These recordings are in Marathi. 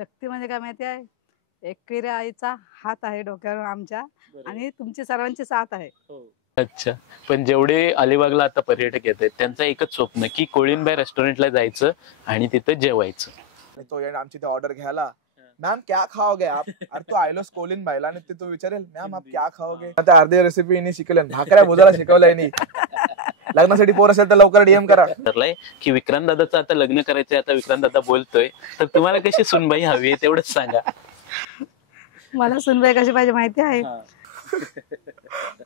शक्ती म्हणजे काय माहिती आहे, एकविरा आईचा हात आहे डोक्यावर आमच्या आणि तुमची सर्वांची साथ आहे. अच्छा, पण जेवढे अलिबागला आता पर्यटक येत आहेत त्यांचं एकच स्वप्न की कोळीनबाई रेस्टॉरंटला जायचं आणि तिथं जेवायचं. तो येईल आमची ते ऑर्डर घ्यायला, मॅम क्या खाओगे आप? अरे तू आयलोस कोलिन बाईला आणि ते तू विचारेल मॅम आप क्या खाओगे? आता अर्धी रेसिपी यांनी शिकवल्या, भाकऱ्या भुजाला शिकवलंय यांनी. लग्नासाठी पोर असेल तर लवकर डीएम करा. ठरलंय की विक्रांत दादाचं आता लग्न करायचंय. आता विक्रांत दादा बोलतोय, तर तुम्हाला कशी सुनबाई हवी आहे तेवढंच सांगा. मला सुनबाई कशी पाहिजे माहिती आहे?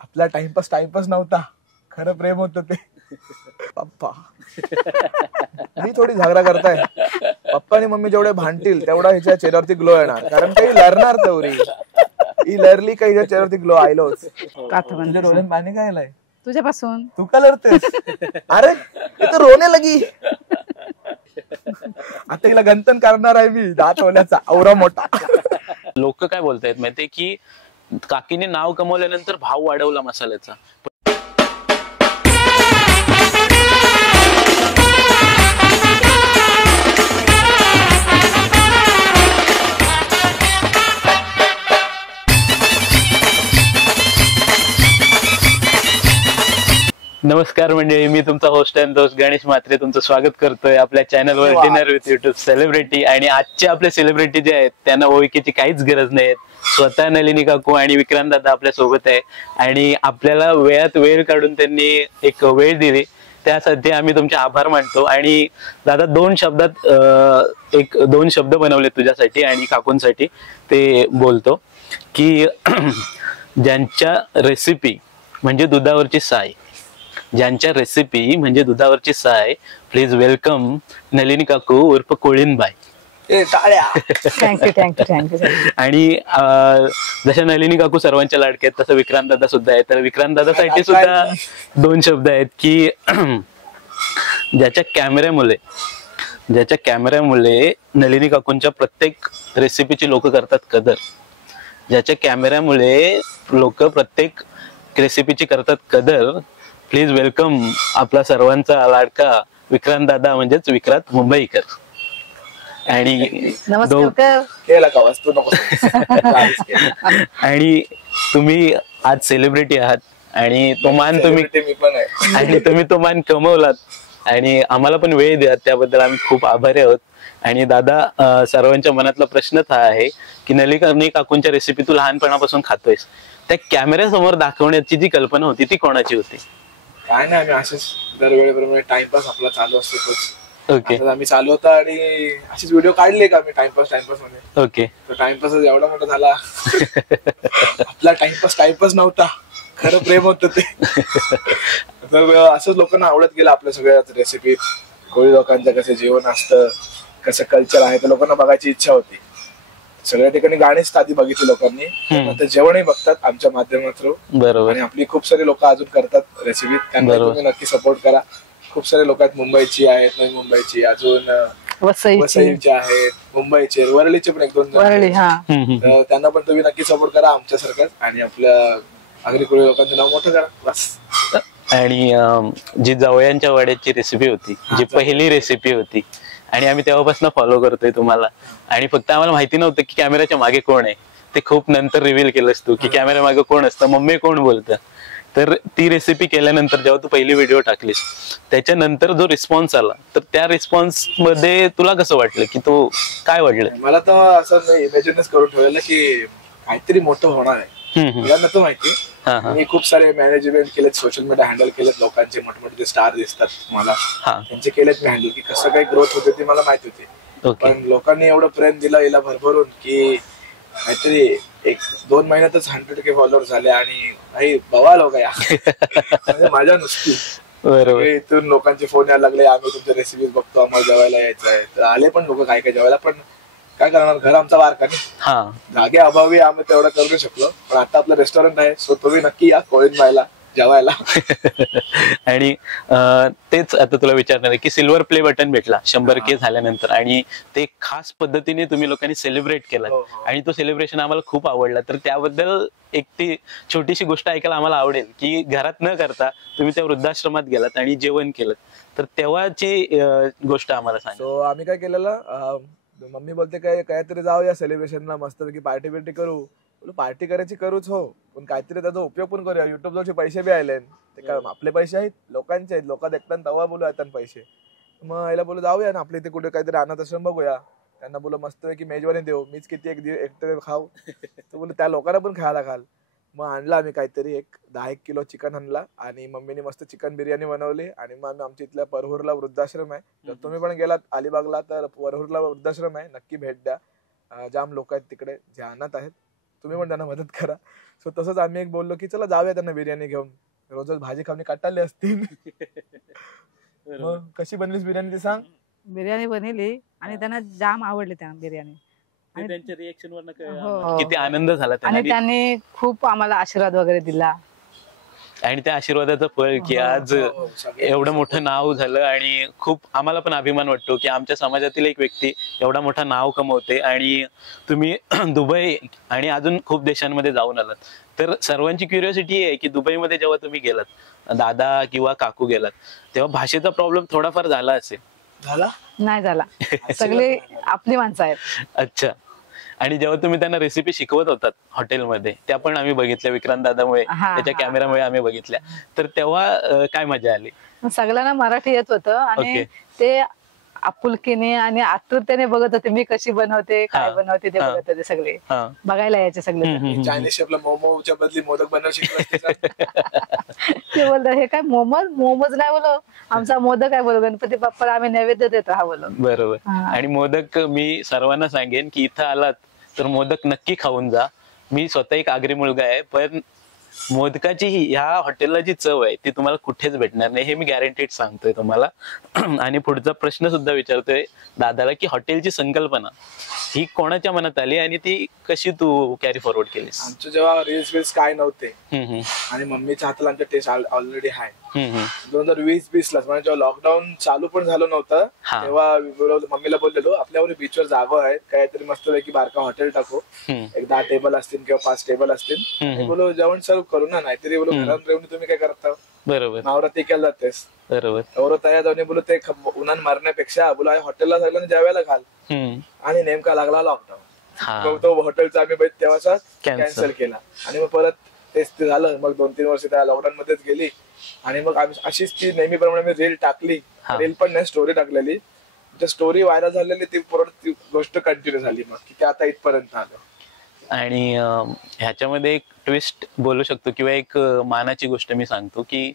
आपला टाइमपास नव्हता, खरं प्रेम होतं ते. पप्पा मी थोडी झगडा करताय. पप्पा आणि मम्मी जेवढे भांडतील तेवढा हिच्या चेहऱ्यावरती ग्लो येणार, कारण काही लरणार तेवढी ही लरली काही चेहऱ्यावरती ग्लो आयलोच. म्हणजे डोळ्यात पाणी काय आलंय तुझ्यापासून? तू का लढतेस? अरे ते तर रोने लगी. आता हिला गंतन करणार आहे मी, दात होण्याचा औरा मोठा. लोक काय बोलतायत माहितीये की काकीने नाव कमवल्यानंतर भाव वाढवला मसाल्याचा. नमस्कार मंडळी, मी तुमचा होस्ट अँड दोस्त गणेश म्हात्रे तुमचं स्वागत करतोय आपल्या चॅनलवर डिनर विथ युट्यूब सेलिब्रिटी. आणि आजचे आपले सेलिब्रिटी जे आहेत त्यांना ओळखीची काहीच गरज नाही. स्वतः नलिनी काकू आणि विक्रांत दादा आपल्या सोबत आहे आणि आपल्याला वेळात वेळ काढून त्यांनी एक वेळ दिली, त्यासाठी आम्ही तुमचे आभार मानतो. आणि दादा दोन शब्द बनवले तुझ्यासाठी आणि काकूंसाठी, ते बोलतो की ज्यांच्या रेसिपी म्हणजे दुधावरची साय, प्लीज वेलकम नलिनी काकू उर्फ कोळीनबाई. थँक्यू. आणि जशा नलिनी काकू सर्वांच्या लाडक्या आहेत तसं विक्रांत दादा सुद्धा आहे. तर विक्रांत दादासाठी सुद्धा दोन शब्द आहेत की ज्याच्या कॅमेऱ्यामुळे नलिनी काकूंच्या प्रत्येक रेसिपीची लोक करतात कदर, ज्याच्या कॅमेऱ्यामुळे लोक प्रत्येक रेसिपीची करतात कदर. प्लीज वेलकम आपला सर्वांचा लाडका विक्रांत दादा, म्हणजेच विक्रांत मुंबईकर. आणि आणि तुम्ही आज सेलिब्रिटी आहात आणि तो मान तुम्ही तो मान कमवलात आणि आम्हाला पण वेळ द्या, त्याबद्दल आम्ही खूप आभारी आहोत. आणि दादा, सर्वांच्या मनातला प्रश्नच हा आहे की नलिनी काकूंच्या रेसिपी तू लहानपणापासून खातोयस, त्या कॅमेऱ्यासमोर दाखवण्याची जी कल्पना होती ती कोणाची होती? काय नाही, आम्ही असेच दरवेळेप्रमाणे टाइमपास आपला चालू असतो. ओके, आम्ही चालू होता आणि असेच व्हिडिओ काढले का आम्ही टाइमपास मध्ये. ओके, टाइमपास एवढा मोठा झाला. आपला टाइमपास नव्हता, खरं प्रेम होतं ते. तर असंच लोकांना आवडत गेलं आपल्या सगळ्या रेसिपी. कोळी लोकांचं कसं जेवण असतं, कसं कल्चर आहे, तर लोकांना बघायची इच्छा होती. सगळ्या ठिकाणी गाणीच आधी बघितली लोकांनी, नंतर जेवणही बघतात आमच्या माध्यमातून. बरोबर. आणि आपली खूप सारे लोक अजून करतात रेसिपी, त्यांना तुम्ही नक्की सपोर्ट करा. खूप सारे लोक आहेत, मुंबईची आहेत, नवी मुंबईची, अजून वसईचे आहेत, मुंबईचे, वरळीचे पण एक दोन जण, त्यांना पण तुम्ही नक्की सपोर्ट करा आमच्यासारखंच. आणि आपल्या आगरी कोळी लोकांचं नाव मोठं करा बस. आणि जी जावयांच्या वाड्याची रेसिपी होती, जी पहिली रेसिपी होती, आणि आम्ही तेव्हापासून फॉलो करतोय तुम्हाला. आणि फक्त आम्हाला माहिती नव्हतं की कॅमेऱ्याच्या मागे कोण आहे, ते खूप नंतर रिव्हील केलंस तू की कॅमेरा मागे कोण असतं, मम्मी कोण बोलतं. तर ती रेसिपी केल्यानंतर जेव्हा तू पहिली व्हिडिओ टाकलीस, त्याच्यानंतर जो रिस्पॉन्स आला, तर त्या रिस्पॉन्स मध्ये तुला कसं वाटलं, की तो काय वाटलं? मला तर असं इमॅजिनच करून ठेवलेलं की काहीतरी मोठं होणार आहे. मला नव्हतं माहिती. मी खूप सारे मॅनेजमेंट केलेत, सोशल मीडिया हँडल केलेत, लोकांचे मोठमोठे स्टार दिसतात मला, त्यांचे केलेत मी हँडल, की कसं काही ग्रोथ होते ते मला माहिती होती. पण लोकांनी एवढं प्रेम दिलं हिला भरभरून की काहीतरी 1-2 महिन्यातच 100K फॉलोअर झाले आणि बवाल हो गया. म्हणजे माझ्या नुसती इथून लोकांचे फोन यायला लागले, आम्ही तुमच्या रेसिपीज बघतो, आम्हाला जेवायला यायचं आहे. तर आले पण लोक काय जेवायला, पण काय करणार, घर आमचा वारका नाही, जागे अभावी आम्ही तेवढं करू शकलो. पण आता आपलं रेस्टॉरंट आहे, सो तुम्ही नक्की या कोळीनबाईला जेवायला. आणि तेच आता तुला विचारणार आहे की सिल्वर प्ले बटन भेटला 100K झाल्यानंतर, आणि ते खास पद्धतीने तुम्ही लोकांनी सेलिब्रेट केलं आणि तो सेलिब्रेशन आम्हाला खूप आवडला. तर त्याबद्दल एक ती छोटीशी गोष्ट ऐकायला आम्हाला आवडेल की घरात न करता तुम्ही त्या वृद्धाश्रमात गेलात आणि जेवण केलं, तर तेव्हाची गोष्ट आम्हाला सांगा. सो आम्ही काय केलेलं, मम्मी बोलते काय काहीतरी जाऊया सेलिब्रेशनला, मस्तपैकी पार्टी बिर्टी करू. बोलू पार्टी करायची करूच हो, पण काहीतरी त्याचा उपयोग पण करूया. युट्यूब जवळचे पैसे बी आले, ते काय आपले पैसे आहेत लोकांचे आहेत, लोक देखतात तेव्हा बोलू येतात पैसे. मग याला बोलू जाऊया ना आपल्या इथे कुठे काहीतरी अनाथ आश्रम बघूया. त्यांना बोलू मस्तपैकी मेजवानी देऊ, मीच किती एकटे खाऊ, तर बोलू त्या लोकांना पण खायला घाल. मग आणला आम्ही काहीतरी 10-1 किलो चिकन आणला आणि मम्मीने मस्त चिकन बिर्याणी बनवली. आणि मग आम्ही आमच्या इथल्या परहूरला वृद्धाश्रम आहे, जर तुम्ही पण गेलात अलिबागला तर परहूरला वृद्धाश्रम आहे, नक्की भेट द्या. जाम लोक आहेत तिकडे जे अनाथ आहेत, तुम्ही पण त्यांना मदत करा. सो तसंच आम्ही एक बोललो की चला जाऊया त्यांना बिर्याणी घेऊन, रोजच भाजी खाऊन काटाळले असतील. मग कशी बनलीस बिर्याणी ती सांग. बिर्याणी बनवली आणि त्यांना जाम आवडली त्या बिर्याणी. ते त्यांच्या रिएक्शन वरनं हो. किती आनंद झाला त्यांना. आणि त्यांनी खूप आम्हाला आशीर्वाद वगैरे दिला. आणि त्या आशीर्वादाचं फळ की आज एवढं मोठं नाव झालं आणि खूप आम्हाला पण अभिमान वाटतो की आमच्या समाजातील एक व्यक्ती एवढा मोठा नाव कमवते. आणि तुम्ही दुबई आणि अजून खूप देशांमध्ये जाऊन आलात, तर सर्वांची क्युरिओसिटी आहे की दुबईमध्ये जेव्हा तुम्ही गेलात, दादा किंवा काकू गेलात, तेव्हा भाषेचा प्रॉब्लेम थोडाफार झाला असेल? झाला नाही झाला, सगळे आपली माणसं आहेत. अच्छा. आणि जेव्हा तुम्ही त्यांना रेसिपी शिकवत होतात हॉटेलमध्ये, त्या पण आम्ही बघितल्या विक्रांत दादामुळे, त्याच्या कॅमेरामुळे आम्ही बघितल्या, तर तेव्हा काय मजा आली? सगळ्यांना मराठी येत होतं आणि ते आपुलकीने आणि आतुरतेने बघत होते मी कशी बनवते, काय बनवते ते बघत होते. सगळे बघायला यायचे सगळे. चायनीज शेफला मोमोच्या बदली मोदक बनवू शिकवलं. ते बोलतात हे काय मोमोज नाही बोलो, आमचा मोदक आहे बोलो, गणपती बाप्पाला आम्ही नैवेद्य देतो हा बोलो. बरोबर. आणि मोदक मी सर्वांना सांगेन की इथं आलात तर मोदक नक्की खाऊन जा. मी स्वतः एक आगरी मुलगा आहे, पण मोदकाची ह्या हॉटेलला जी चव आहे ती तुम्हाला कुठेच भेटणार नाही, हे मी गॅरंटीड सांगतोय तुम्हाला. आणि पुढचा प्रश्न सुद्धा विचारतोय दादाला की हॉटेलची संकल्पना ही कोणाच्या मनात आली आणि ती कशी तू कॅरी फॉरवर्ड केलीस? आमचं जेव्हा रील्स काय नव्हते आणि मम्मीच्या हाताला आमच्या टेस्ट ऑलरेडी आहे. 2020-20 ला म्हणजे जेव्हा लॉकडाऊन चालू पण झालं नव्हतं, तेव्हा मम्मीला बोललेलो आपल्यावर बीचवर जावं आहे, काहीतरी मस्तपैकी बारका हॉटेल टाकू, एक 10 टेबल असतील किंवा 5 टेबल असतील, बोलो जेवण सर्व करू ना, नाहीतरी बोलो घरात राहून तुम्ही काय करता. बरोबर. नवरात्री केला जातेस. बरोबर. एवढं तयार जाऊन बोलू ते उन्हान मारण्यापेक्षा बोला हॉटेलला सगळ्यांना जेवायला घाल. आणि नेमका लागला लॉकडाऊन, तो हॉटेलचा आम्ही तेव्हाचा कॅन्सल केला. आणि मग परत तेच ते झालं, मग 2-3 वर्ष त्या लॉकडाऊन मध्येच गेली. आणि मग आम्ही अशीच ती नेहमीप्रमाणे मी रील टाकली, रील पण नाही स्टोरी टाकलेली, स्टोरी व्हायरल झालेली, ती परत ती गोष्ट कंटिन्यू झाली मग की ते आता इथपर्यंत आलं. आणि ह्याच्यामध्ये एक ट्विस्ट बोलू शकतो किंवा एक मानाची गोष्ट मी सांगतो की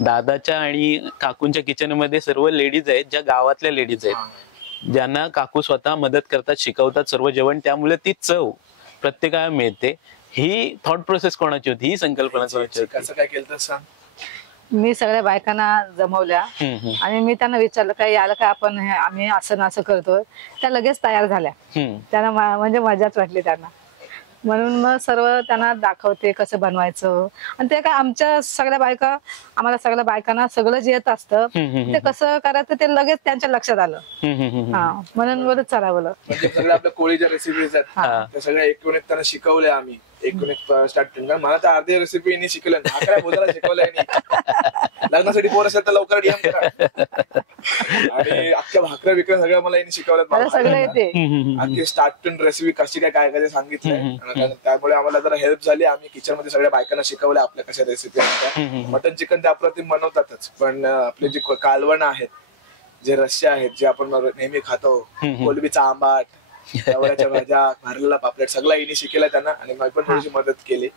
दादाच्या आणि काकूंच्या किचन मध्ये सर्व लेडीज आहेत ज्या गावातल्या लेडीज आहेत, ज्यांना काकू स्वतः मदत करतात, शिकवतात सर्व जेवण, त्यामुळे ती चव प्रत्येकाला मिळते. ही थॉट प्रोसेस कोणाची होती, ही संकल्पना कोणाची होती? कसं काय केलं सांग. मी सगळ्या बायकांना जमवल्या आणि मी त्यांना विचारलं काय याला काय आपण आम्ही असं ना असं करतोय, त्या लगेच तयार झाल्या. त्यांना म्हणजे मजाच वाटली त्यांना, म्हणून मग सर्व त्यांना दाखवते कसं बनवायचं. आणि ते काय आमच्या सगळ्या बायका, आम्हाला सगळ्या बायकांना सगळं जे येत असतं ते कसं करायचं ते लगेच त्यांच्या लक्षात आलं. म्हणून बोलत चला बोल. म्हणजे सगळ्या आपल्या कोळीच्या रेसिपीज आहेत त्या सगळ्या एकूण एक त्यांना शिकवल्या आम्ही, एकूण एक स्टार्टिंग. मला तर अर्धी रेसिपी शिकल्या, भाकऱ्या भोजनाला शिकवल्या. लग्नासाठी पोर असेल तर लवकर डीएम करा. आणि अख्ख्या भाकऱ्या बिकऱ्या सगळ्या मला शिकवल्या, सगळं येते. अख्खी स्टार्टिंग रेसिपी कशी काय काय काय सांगितलंय, त्यामुळे आम्हाला जरा हेल्प झाली. आम्ही किचन मध्ये सगळ्या बायकांना शिकवल्या आपल्या कशा रेसिपी असतात. मटन चिकन ते अप्रतिम बनवतातच, पण आपले जे कालवण आहेत, जे रस्से आहेत, जे आपण नेहमी खातो, कोलबीचा आंबाट, रवळ्याच्या भाज्या, भरलेला पापलेट, सगळं हिने शिकेला त्यांना. आणि मी पण थोडीशी मदत केली.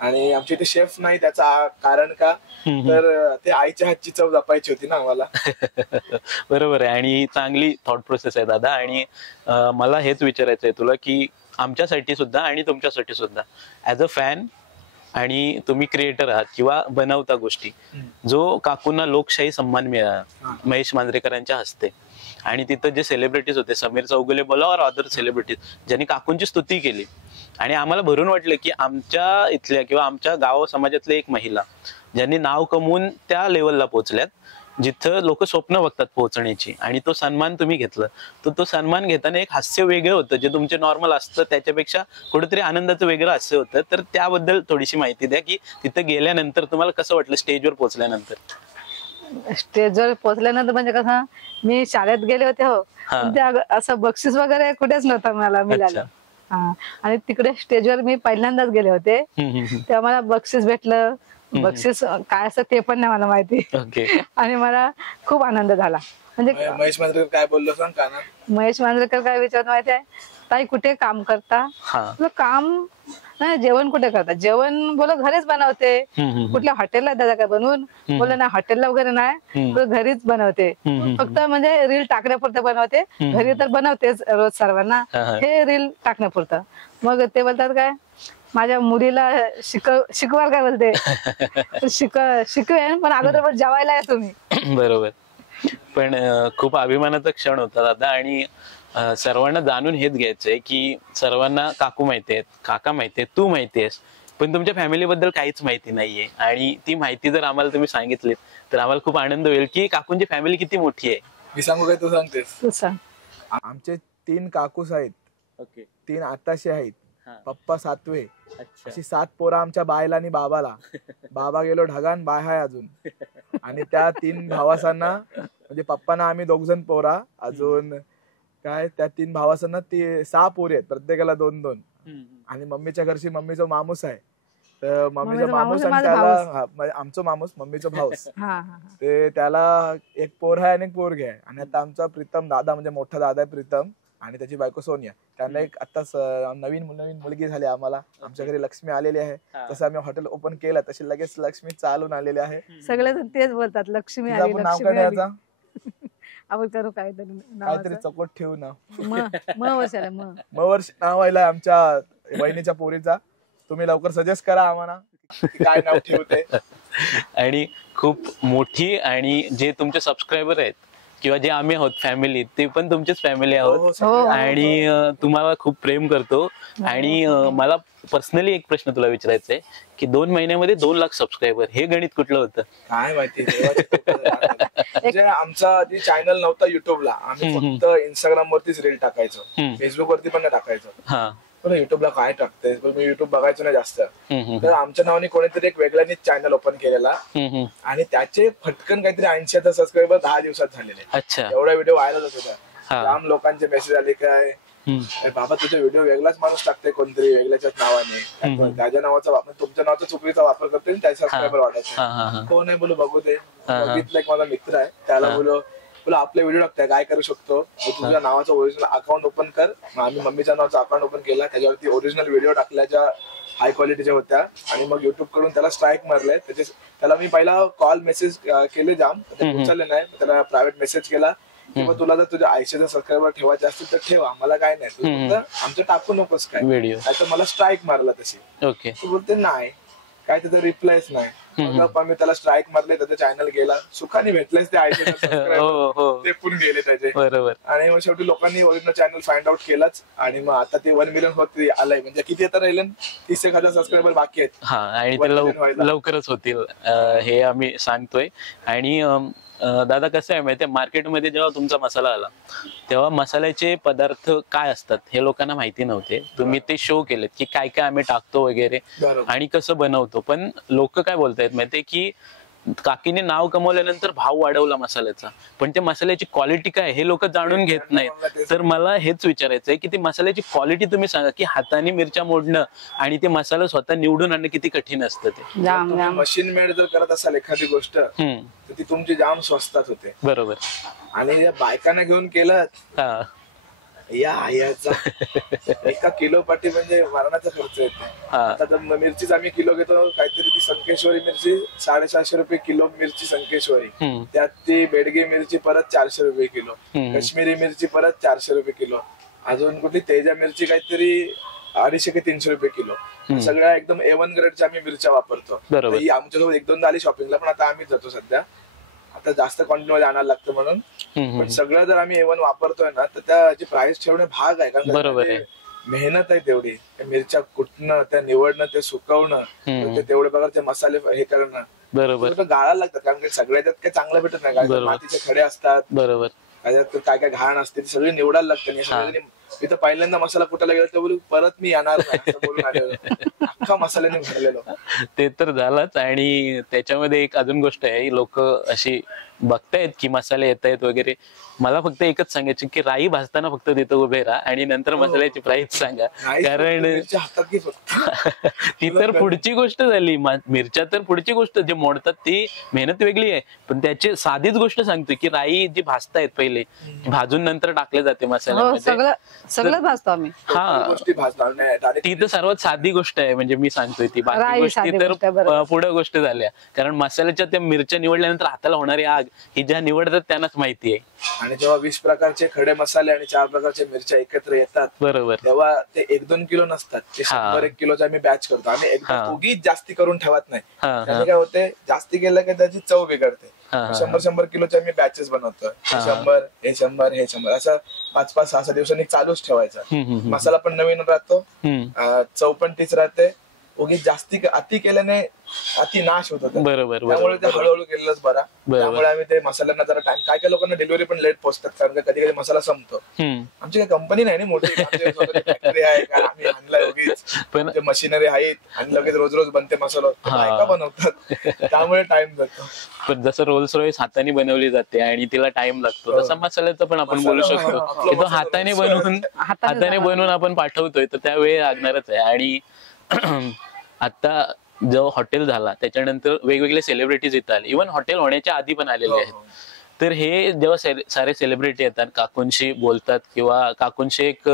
आणि आमच्या इथे शेफ नाही, त्याचा कारण का तर ते आईच्या हातची चव जपायची होती ना आम्हाला. बरोबर आहे. आणि चांगली थॉट प्रोसेस आहे दादा. आणि मला हेच विचारायचं आहे तुला की आमच्यासाठी सुद्धा आणि तुमच्यासाठी सुद्धा ऍज अ फॅन, आणि तुम्ही क्रिएटर आहात किंवा बनवता गोष्टी, जो काकूंना लोकशाही सन्मान मिळाला महेश मांजरेकरांच्या हस्ते, आणि तिथं जे सेलिब्रिटीज होते, समीर चौगुले बोला और अदर सेलिब्रिटीज, ज्यांनी काकूंची स्तुती केली. आणि आम्हाला भरून वाटलं की आमच्या इथल्या किंवा आमच्या गाव समाजातल्या एक महिला ज्यांनी नाव कमवून त्या लेवलला पोहोचल्यात जिथं लोक स्वप्न बघतात पोहोचण्याची, आणि तो सन्मान तुम्ही घेतला. तर तो सन्मान घेताना एक हास्य वेगळं होतं, जे तुमचे नॉर्मल असतं त्याच्यापेक्षा कुठेतरी आनंदाचं वेगळं हास्य होतं. तर त्याबद्दल थोडीशी माहिती द्या की तिथं गेल्यानंतर तुम्हाला कसं वाटलं, स्टेजवर पोहोचल्यानंतर? स्टेजवर पोहोचल्यानंतर म्हणजे कसं मी शाळेत गेले होते हो, पण त्या असं बक्षीस वगैरे कुठेच नव्हतं मला मिळालं. हा, आणि तिकडे स्टेजवर मी पहिल्यांदाच गेले होते, तेव्हा मला बक्षीस भेटलं. बक्षीस काय असतं ते पण नाही मला माहिती. आणि मला खूप आनंद झाला. म्हणजे महेश मांजरेकर काय बोललो सांग का ना? महेश मांजरेकर काय विचारत माहिती आहे, ताई कुठे काम करता? काम नाही, जेवण कुठे करता? जेवण बोल घरीच बनवते. कुठल्या हॉटेलला द्या का बनवून? बोल ना, हॉटेलला वगैरे नाही, घरीच बनवते. फक्त म्हणजे रील टाकण्यापुरतं बनवते, घरी तर बनवतेच रोज सर्वांना, हे रील टाकण्यापुरतं. मग ते बोलतात काय, माझ्या मुलीला शिकवाल काय? बोलते शिकवेन, पण अगोदर पण जेवायला या तुम्ही. बरोबर. पण खूप अभिमानाचा क्षण होता दादा. आणि सर्वांना जाणून हेच घ्यायचंय की सर्वांना काकू माहिती आहेत, काका माहिती आहेत, तू माहिती आहेस, पण तुमच्या फॅमिली बद्दल काहीच माहिती नाहीये. आणि ती माहिती जर आम्हाला तुम्ही सांगितलीत तर आम्हाला खूप आनंद होईल की काकूंची फॅमिली किती मोठी आहे. मी सांगू काय, तू सांगतेस? तू सांग. आमचे 3 काकूस आहेत, 3 आताशे आहेत, पप्पा 7वे, अशी 7 पोरं आमच्या बायला आणि बाबाला. बाबा गेलो ढगान, बाय हाय अजून. आणि त्या 3 भावासांना, म्हणजे पप्पांना आम्ही 2 जण पोरा, अजून काय त्या 3 भावासांना 6 पोरी आहेत, प्रत्येकाला 2-2. आणि मम्मीच्या घरची मम्मीचा माणूस आहे, तर मम्मीचा माणूस आणि त्याला आमचं माणूस मम्मीचा भाऊस, ते त्याला एक पोर आहे आणि एक पोरगी आहे. आणि आता आमचा प्रीतम दादा, म्हणजे मोठा दादा आहे प्रीतम, आणि त्याची बायको सोनिया, त्यांना एक आता नवीन मुलगी झाली. आम्हाला आमच्या घरी लक्ष्मी आलेली आहे. जसं आम्ही हॉटेल ओपन केलं तशी लगेच लक्ष्मी चालून आलेली आहे. सगळे तेच बोलतात, लक्ष्मी आली, नाव काय द्यायचा? आपण करू काहीतरी चकोट ठेवू ना, वर्ष नाव व्हायला आमच्या बहिणीच्या पोरीचा. तुम्ही लवकर सजेस्ट करा आम्हाला काय नाव ठेवते. आणि खूप मोठी, आणि जे तुमचे सबस्क्रायबर आहेत किंवा जे आम्ही आहोत फॅमिली, ते पण तुमचीच फॅमिली आहोत. आणि तुम्हाला खूप प्रेम करतो. आणि मला पर्सनली एक प्रश्न तुला विचारायचा आहे की 2 महिन्यामध्ये 2 लाख सबस्क्रायबर, हे गणित कुठलं होतं? काय माहिती. म्हणजे आमचा आधी चॅनल नव्हता युट्यूबला, आम्ही फक्त इंस्टाग्राम वरतीच रील टाकायचो, फेसबुक वरती पण नाही टाकायचो. पण युट्यूबला काय टाकते, मी युट्यूब बघायचो नाही जास्त. तर आमच्या नावाने कोणीतरी एक वेगळ्याने चॅनल ओपन केलेला, आणि त्याचे फटकन काहीतरी 80,000 सबस्क्रायबर 10 दिवसात झालेले. एवढा व्हिडिओ व्हायरल होत होता. लांब लोकांचे मेसेज आले, काय बाबा तुझा व्हिडिओ वेगळाच माणूस टाकते, कोणतरी वेगळ्याच्याच नावाने, त्याच्या नावाचा वापर, तुमच्या नावाचा चुकीचा वापर करते, त्याचे सबस्क्रायबर वाढायचे. कोण आहे बोलू, बघू दे. बघितलं एक माझा मित्र आहे, त्याला बोलो आपले व्हिडिओ टाकताय, काय करू शकतो, तुझ्या नावाचं ओरिजिनल अकाउंट ओपन कर. आम्ही मम्मीच्या नावाचा अकाउंट ओपन केला, त्याच्यावरती ओरिजिनल व्हिडिओ टाकल्या ज्या हाय क्वालिटीच्या होत्या. आणि मग युट्यूब कडून त्याला स्ट्राईक मारले. त्याला मी पहिला कॉल मेसेज केले जाम, उचलले नाही. त्याला प्रायव्हेट मेसेज केला की तुला जर तुझ्या 80,000 सबस्क्रायबर ठेवायचे असतील तर ठेव, आम्हाला काय नाही, आमचं टाकू नकोस काय व्हिडिओ. तर मला स्ट्राईक मारला तशी. तू बोलते नाही, काय त्याचा रिप्लायच नाही. मग मी त्याला स्ट्राईक मारले, त्याचा चॅनल गेला, सुखाने भेटलेच ते 80,000 सबस्क्रायबर, ते पण गेले त्याचे. आणि मग शेवटी लोकांनी ओरिजिनल चॅनल फाइंड आउट केलाच. आणि मग आता ते 1 मिलियन होत आलंय, म्हणजे किती आता राहिले, 30,000 सबस्क्रायबर बाकी आहेत. आणि ते लवकरच होतील हे आम्ही सांगतोय. आणि दादा कसं आहे माहितीये, मार्केटमध्ये जेव्हा तुमचा मसाला आला तेव्हा मसाल्याचे पदार्थ काय असतात हे लोकांना माहिती नव्हते. तुम्ही ते शो केलेत की काय काय आम्ही टाकतो वगैरे आणि कसं बनवतो. पण लोक काय बोलतायत माहितीये की काकीने नाव कमवल्यानंतर भाव वाढवला मसाल्याचा, पण ते मसाल्याची क्वालिटी काय हे लोक जाणून घेत नाहीत. तर मला हेच विचारायचंय की ती मसाल्याची क्वालिटी तुम्ही सांगा, की हाताने मिरच्या मोडणं आणि ते मसाला स्वतः निवडून आणणं किती कठीण असतं ते. मशीन मेड जर करत असाल एखादी गोष्ट तर ती तुमची जाम स्वस्तात होते. बरोबर. आणि बायकांना घेऊन केलं याचा एका किलो पाठी म्हणजे मरणाचा खर्च येतो. आता मिरचीच आम्ही किलो घेतो, काहीतरी ती संकेश्वरी मिरची 750 रुपये किलो मिरची संकेश्वरी, त्यात ती बेडगी मिरची परत 400 रुपये किलो, काश्मीरी मिरची परत 400 रुपये किलो, अजून कुठली तेजा मिरची काहीतरी 250 ते 300 रुपये किलो. सगळ्या एकदम A1 ग्रेडच्या आम्ही मिरच्या वापरतो. आमच्यासोबत 1-2 आली शॉपिंगला, पण आता आम्ही जातो सध्या, आता जास्त क्वांटिटी मध्ये आणायला लागतं म्हणून. पण सगळं जर आम्ही A1 वापरतोय ना तर त्याची प्राइस ठेवणे भाग आहे, कारण मेहनत आहे तेवढी. त्या मिरच्या कुटणं, त्या निवडणं, ते सुकवणं, तेवढे प्रकारचे मसाले हे करणं, बरोबर गाळायला लागतात. कारण सगळ्याच्यात काही चांगलं भेटत नाही, मातीचे खडे असतात, बरोबर, त्याच्यात काय काय घाण असते, ती सगळी निवडायला लागते. मी तर पहिल्यांदा मसाला कुटायला गेलो तर बोलू परत मी येणार नाही असं बोलून आलेलो, अख्खा मसाल्याने भरलेलो. ते तर झालंच. आणि त्याच्यामध्ये एक अजून गोष्ट आहे, लोक अशी बघतायत की मसाले येत आहेत वगैरे. मला फक्त एकच सांगायचं की राई भाजताना फक्त तिथं उभे राहा आणि नंतर मसाल्याची प्राइस सांगा, कारण हातात घे फक्त. ती तर पुढची गोष्ट झाली. मिरच्या तर पुढची गोष्ट, जे मोडतात ती मेहनत वेगळी आहे, पण त्याची साधीच गोष्ट सांगतोय की राई जी भाजतायत पहिले, भाजून नंतर टाकले जाते मसाल्यामध्ये, सगळं भाजतो आम्ही. हा गोष्टी भाजणार नाही, ती तर सर्वात साधी गोष्ट आहे. म्हणजे मी सांगतोय ती, बाकी गोष्टी तर पुढे गोष्ट झाल्या. कारण मसाल्याच्या त्या मिरच्या निवडल्यानंतर हाताला होणारी आग ही ज्या निवडतात त्यांनाच माहिती आहे. आणि जेव्हा 20 प्रकारचे खडे मसाले आणि 4 प्रकारच्या मिरच्या एकत्र येतात, बरोबर, तेव्हा ते 1-2 किलो नसतात, ते 100-1 किलोचा आम्ही बॅच करतो. आम्ही एकदम उगीच जास्ती करून ठेवत नाही. त्याने काय होते, जास्ती केलं की त्याची चव बिघडते. 100-100 किलोचे आम्ही बॅचेस बनवतो. 100, हे 100, हे 100, असं 5-5, 6-6 दिवसांनी चालूच ठेवायचं. मसाला पण नवीन राहतो, चव पण तीच राहते. उगीच जास्ती अति केल्याने अति नाश होतो. बरोबर, त्यामुळे ते हळूहळू केलेलंच बरा. त्यामुळे आम्ही ते मसाल्यांना जरा टाइम, काय काय लोकांना डिलिव्हरी पण लेट पोहोचतात, कारण कधी कधी मसाला संपतो. आमची काही कंपनी नाही ना मोठी, फॅक्टरी आहे का, आम्ही आणलाय उगीच, पण मशिनरी आहेत आणि लगेच रोज रोज बनते मसाला, बायका बनवतात, त्यामुळे टाइम जातो. पण जसं रोल्स रॉईस हाताने बनवली जाते आणि तिला टाइम लागतो, तसं मसाल्याचं पण आपण बोलू शकतो. तो हाताने बनवून आपण पाठवतोय, तर त्यावेळी लागणारच आहे. आणि आता जो हॉटेल झाला त्याच्यानंतर वेगवेगळे सेलिब्रिटीज येतात, इव्हन हॉटेल होण्याच्या आधी पण आलेले आहेत. तर हे जेव्हा सारे सेलिब्रिटी येतात, काकूंशी बोलतात किंवा काकूंशी एक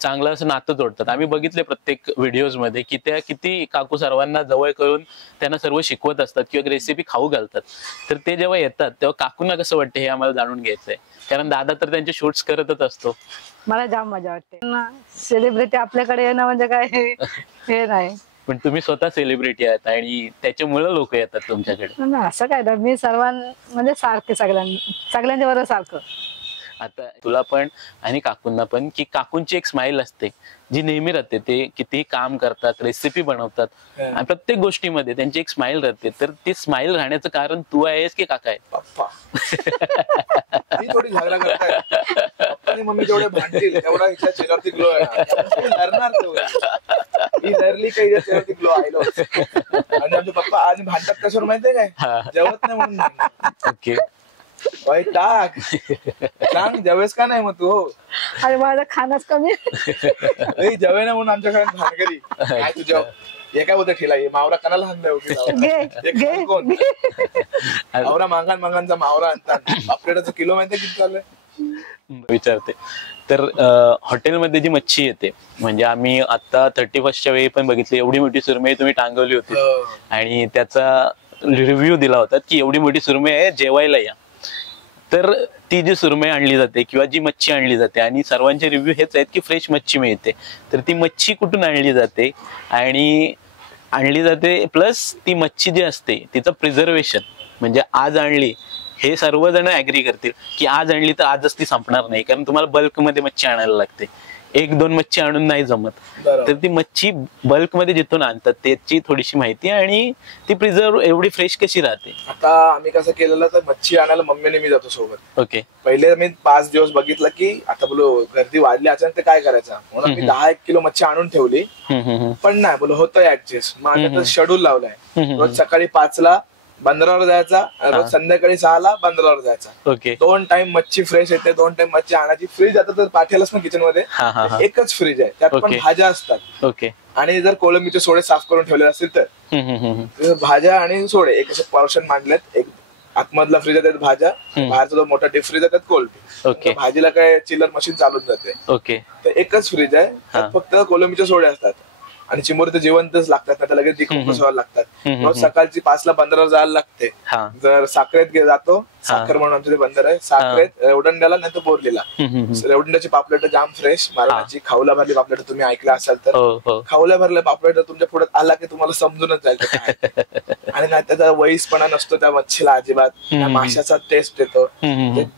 चांगलं असं नातं जोडतात. आम्ही बघितले प्रत्येक व्हिडिओज मध्ये की त्या किती काकू सर्वांना जवळ करून त्यांना सर्व शिकवत असतात किंवा रेसिपी खाऊ घालतात. तर ते जेव्हा येतात तेव्हा काकूंना कसं वाटतं हे आम्हाला जाणून घ्यायचंय, कारण दादा तर त्यांचे शूट्स करतच असतो. मला जाम मजा वाटते. सेलिब्रिटी आपल्याकडे येणं म्हणजे काय हे नाही, पण तुम्ही स्वतः सेलिब्रिटी आहात आणि त्याच्यामुळे लोक येतात तुमच्याकडे. असं काय ना, मी म्हणजे सारखे सगळ्यांच्या बरोबर सारखं. आता तुला पण आणि काकूंना पण, की काकूंची एक स्माइल असते जी नेहमी राहते. ते किती काम करतात, रेसिपी बनवतात आणि प्रत्येक गोष्टीमध्ये त्यांची एक स्माइल राहते. तर ती स्माइल राहण्याचं कारण तू आहेस की काका आहे? पप्पा. थोडी झगडा करताय, पप्पा आणि मम्मी जेवढे भांडतील तेवढा हिच्या चेहऱ्यावरती ग्लो चेहऱ्यावरती ग्लो आयलो. आणि आमचे पप्पा आणि भांडतात कशावर माहितीये काय, जेवत नाही म्हणून. ओके, टाक सांग जेवेस का नाही मग तू? अरे माझं खाणंच कमी, जेवे ना म्हणून आमच्याकडे भानगरी काय तुझ्या हे काय होतं ठेला, मावरा कणाला हाणलाय, मावरा मागांचा मावरा आणतात. आपल्याकडचं किलो माहिती किती चाललंय विचारते. तर हॉटेलमध्ये जी मच्छी येते, म्हणजे आम्ही आता 31च्या वेळी पण बघितली, एवढी मोठी सुरमई तुम्ही टांगवली होती आणि त्याचा रिव्ह्यू दिला होता की एवढी मोठी सुरमई आहे, जेवायला या. तर ती जी सुरमई आणली जाते किंवा जी मच्छी आणली जाते, आणि सर्वांचे रिव्ह्यू हेच आहेत की फ्रेश मच्छी मिळते. तर ती मच्छी कुठून आणली जाते प्लस ती मच्छी जी असते तिचं प्रिझर्वेशन, म्हणजे आज आणली, हे सर्वजण ऍग्री करतील की आज आणली तर आजच ती संपणार नाही, कारण तुम्हाला बल्कमध्ये मच्छी आणायला लागते. 1-2 मच्छी आणून नाही जमत. तर ती मच्छी बल्कमध्ये जिथून आणतात त्याची थोडीशी माहिती, आणि ती प्रिझर्व एवढी फ्रेश कशी राहते. आता आम्ही कसं केलेलं, तर मच्छी आणायला मम्मीने मी जातो सोबत. ओके, पहिले मी 5 दिवस बघितलं की आता बोलो गर्दी वाढली अचानक, ते काय करायचं म्हणून मी 10-1 किलो मच्छी आणून ठेवली. पण नाही बोलो होतं ऍडजस्ट. मग आता शेड्यूल लावलाय, रोज सकाळी 5ला बंदरावर जायचा, रोज संध्याकाळी 6ला बंदरावर जायचा. ओके, 2 टाइम मच्छी फ्रेश येते, 2 टाइम मच्छी आणायची. फ्रीज आता तर पाठवलंच ना किचन मध्ये, एकच फ्रीज आहे, त्यात पण भाज्या असतात. ओके, आणि जर कोलंबीचे सोडे साफ करून ठेवले असतील तर भाज्या आणि सोडे एक असे पोर्शन मांडलेत. एक आतमधला फ्रीज आहे त्यात भाज्या, बाहेरचा जो मोठा डीप फ्रीज आहे त्यात कोलंबी. ओके, भाजीला काय चिल्लर मशीन चालून जाते. ओके, तर एकच फ्रीज आहे, त्यात फक्त कोलंबीचे सोडे असतात. आणि चिमुरे तर जिवंतच लागतात ना, तर लगेच डिकम्पोज व्हायला लागतात. रोज सकाळची 5ला बंदरावर जायला लागते. जर साखरेत जातो, साखर म्हणून आमचं ते बंदर आहे, साखरेत रेवदंड्याला नाही तर बोरलीला. रेवदंड्याची पापलेट जाम फ्रेश, मालवणची खावला भरली पापलेट तुम्ही ऐकलं असाल तर. खावल्या भरल्या पापलेट तुमच्या पुढे आला की तुम्हाला समजूनच जाईल. आणि नाही त्याचा वैसपणा नसतो त्या मच्छीला अजिबात, त्या माशाचा टेस्ट येतो.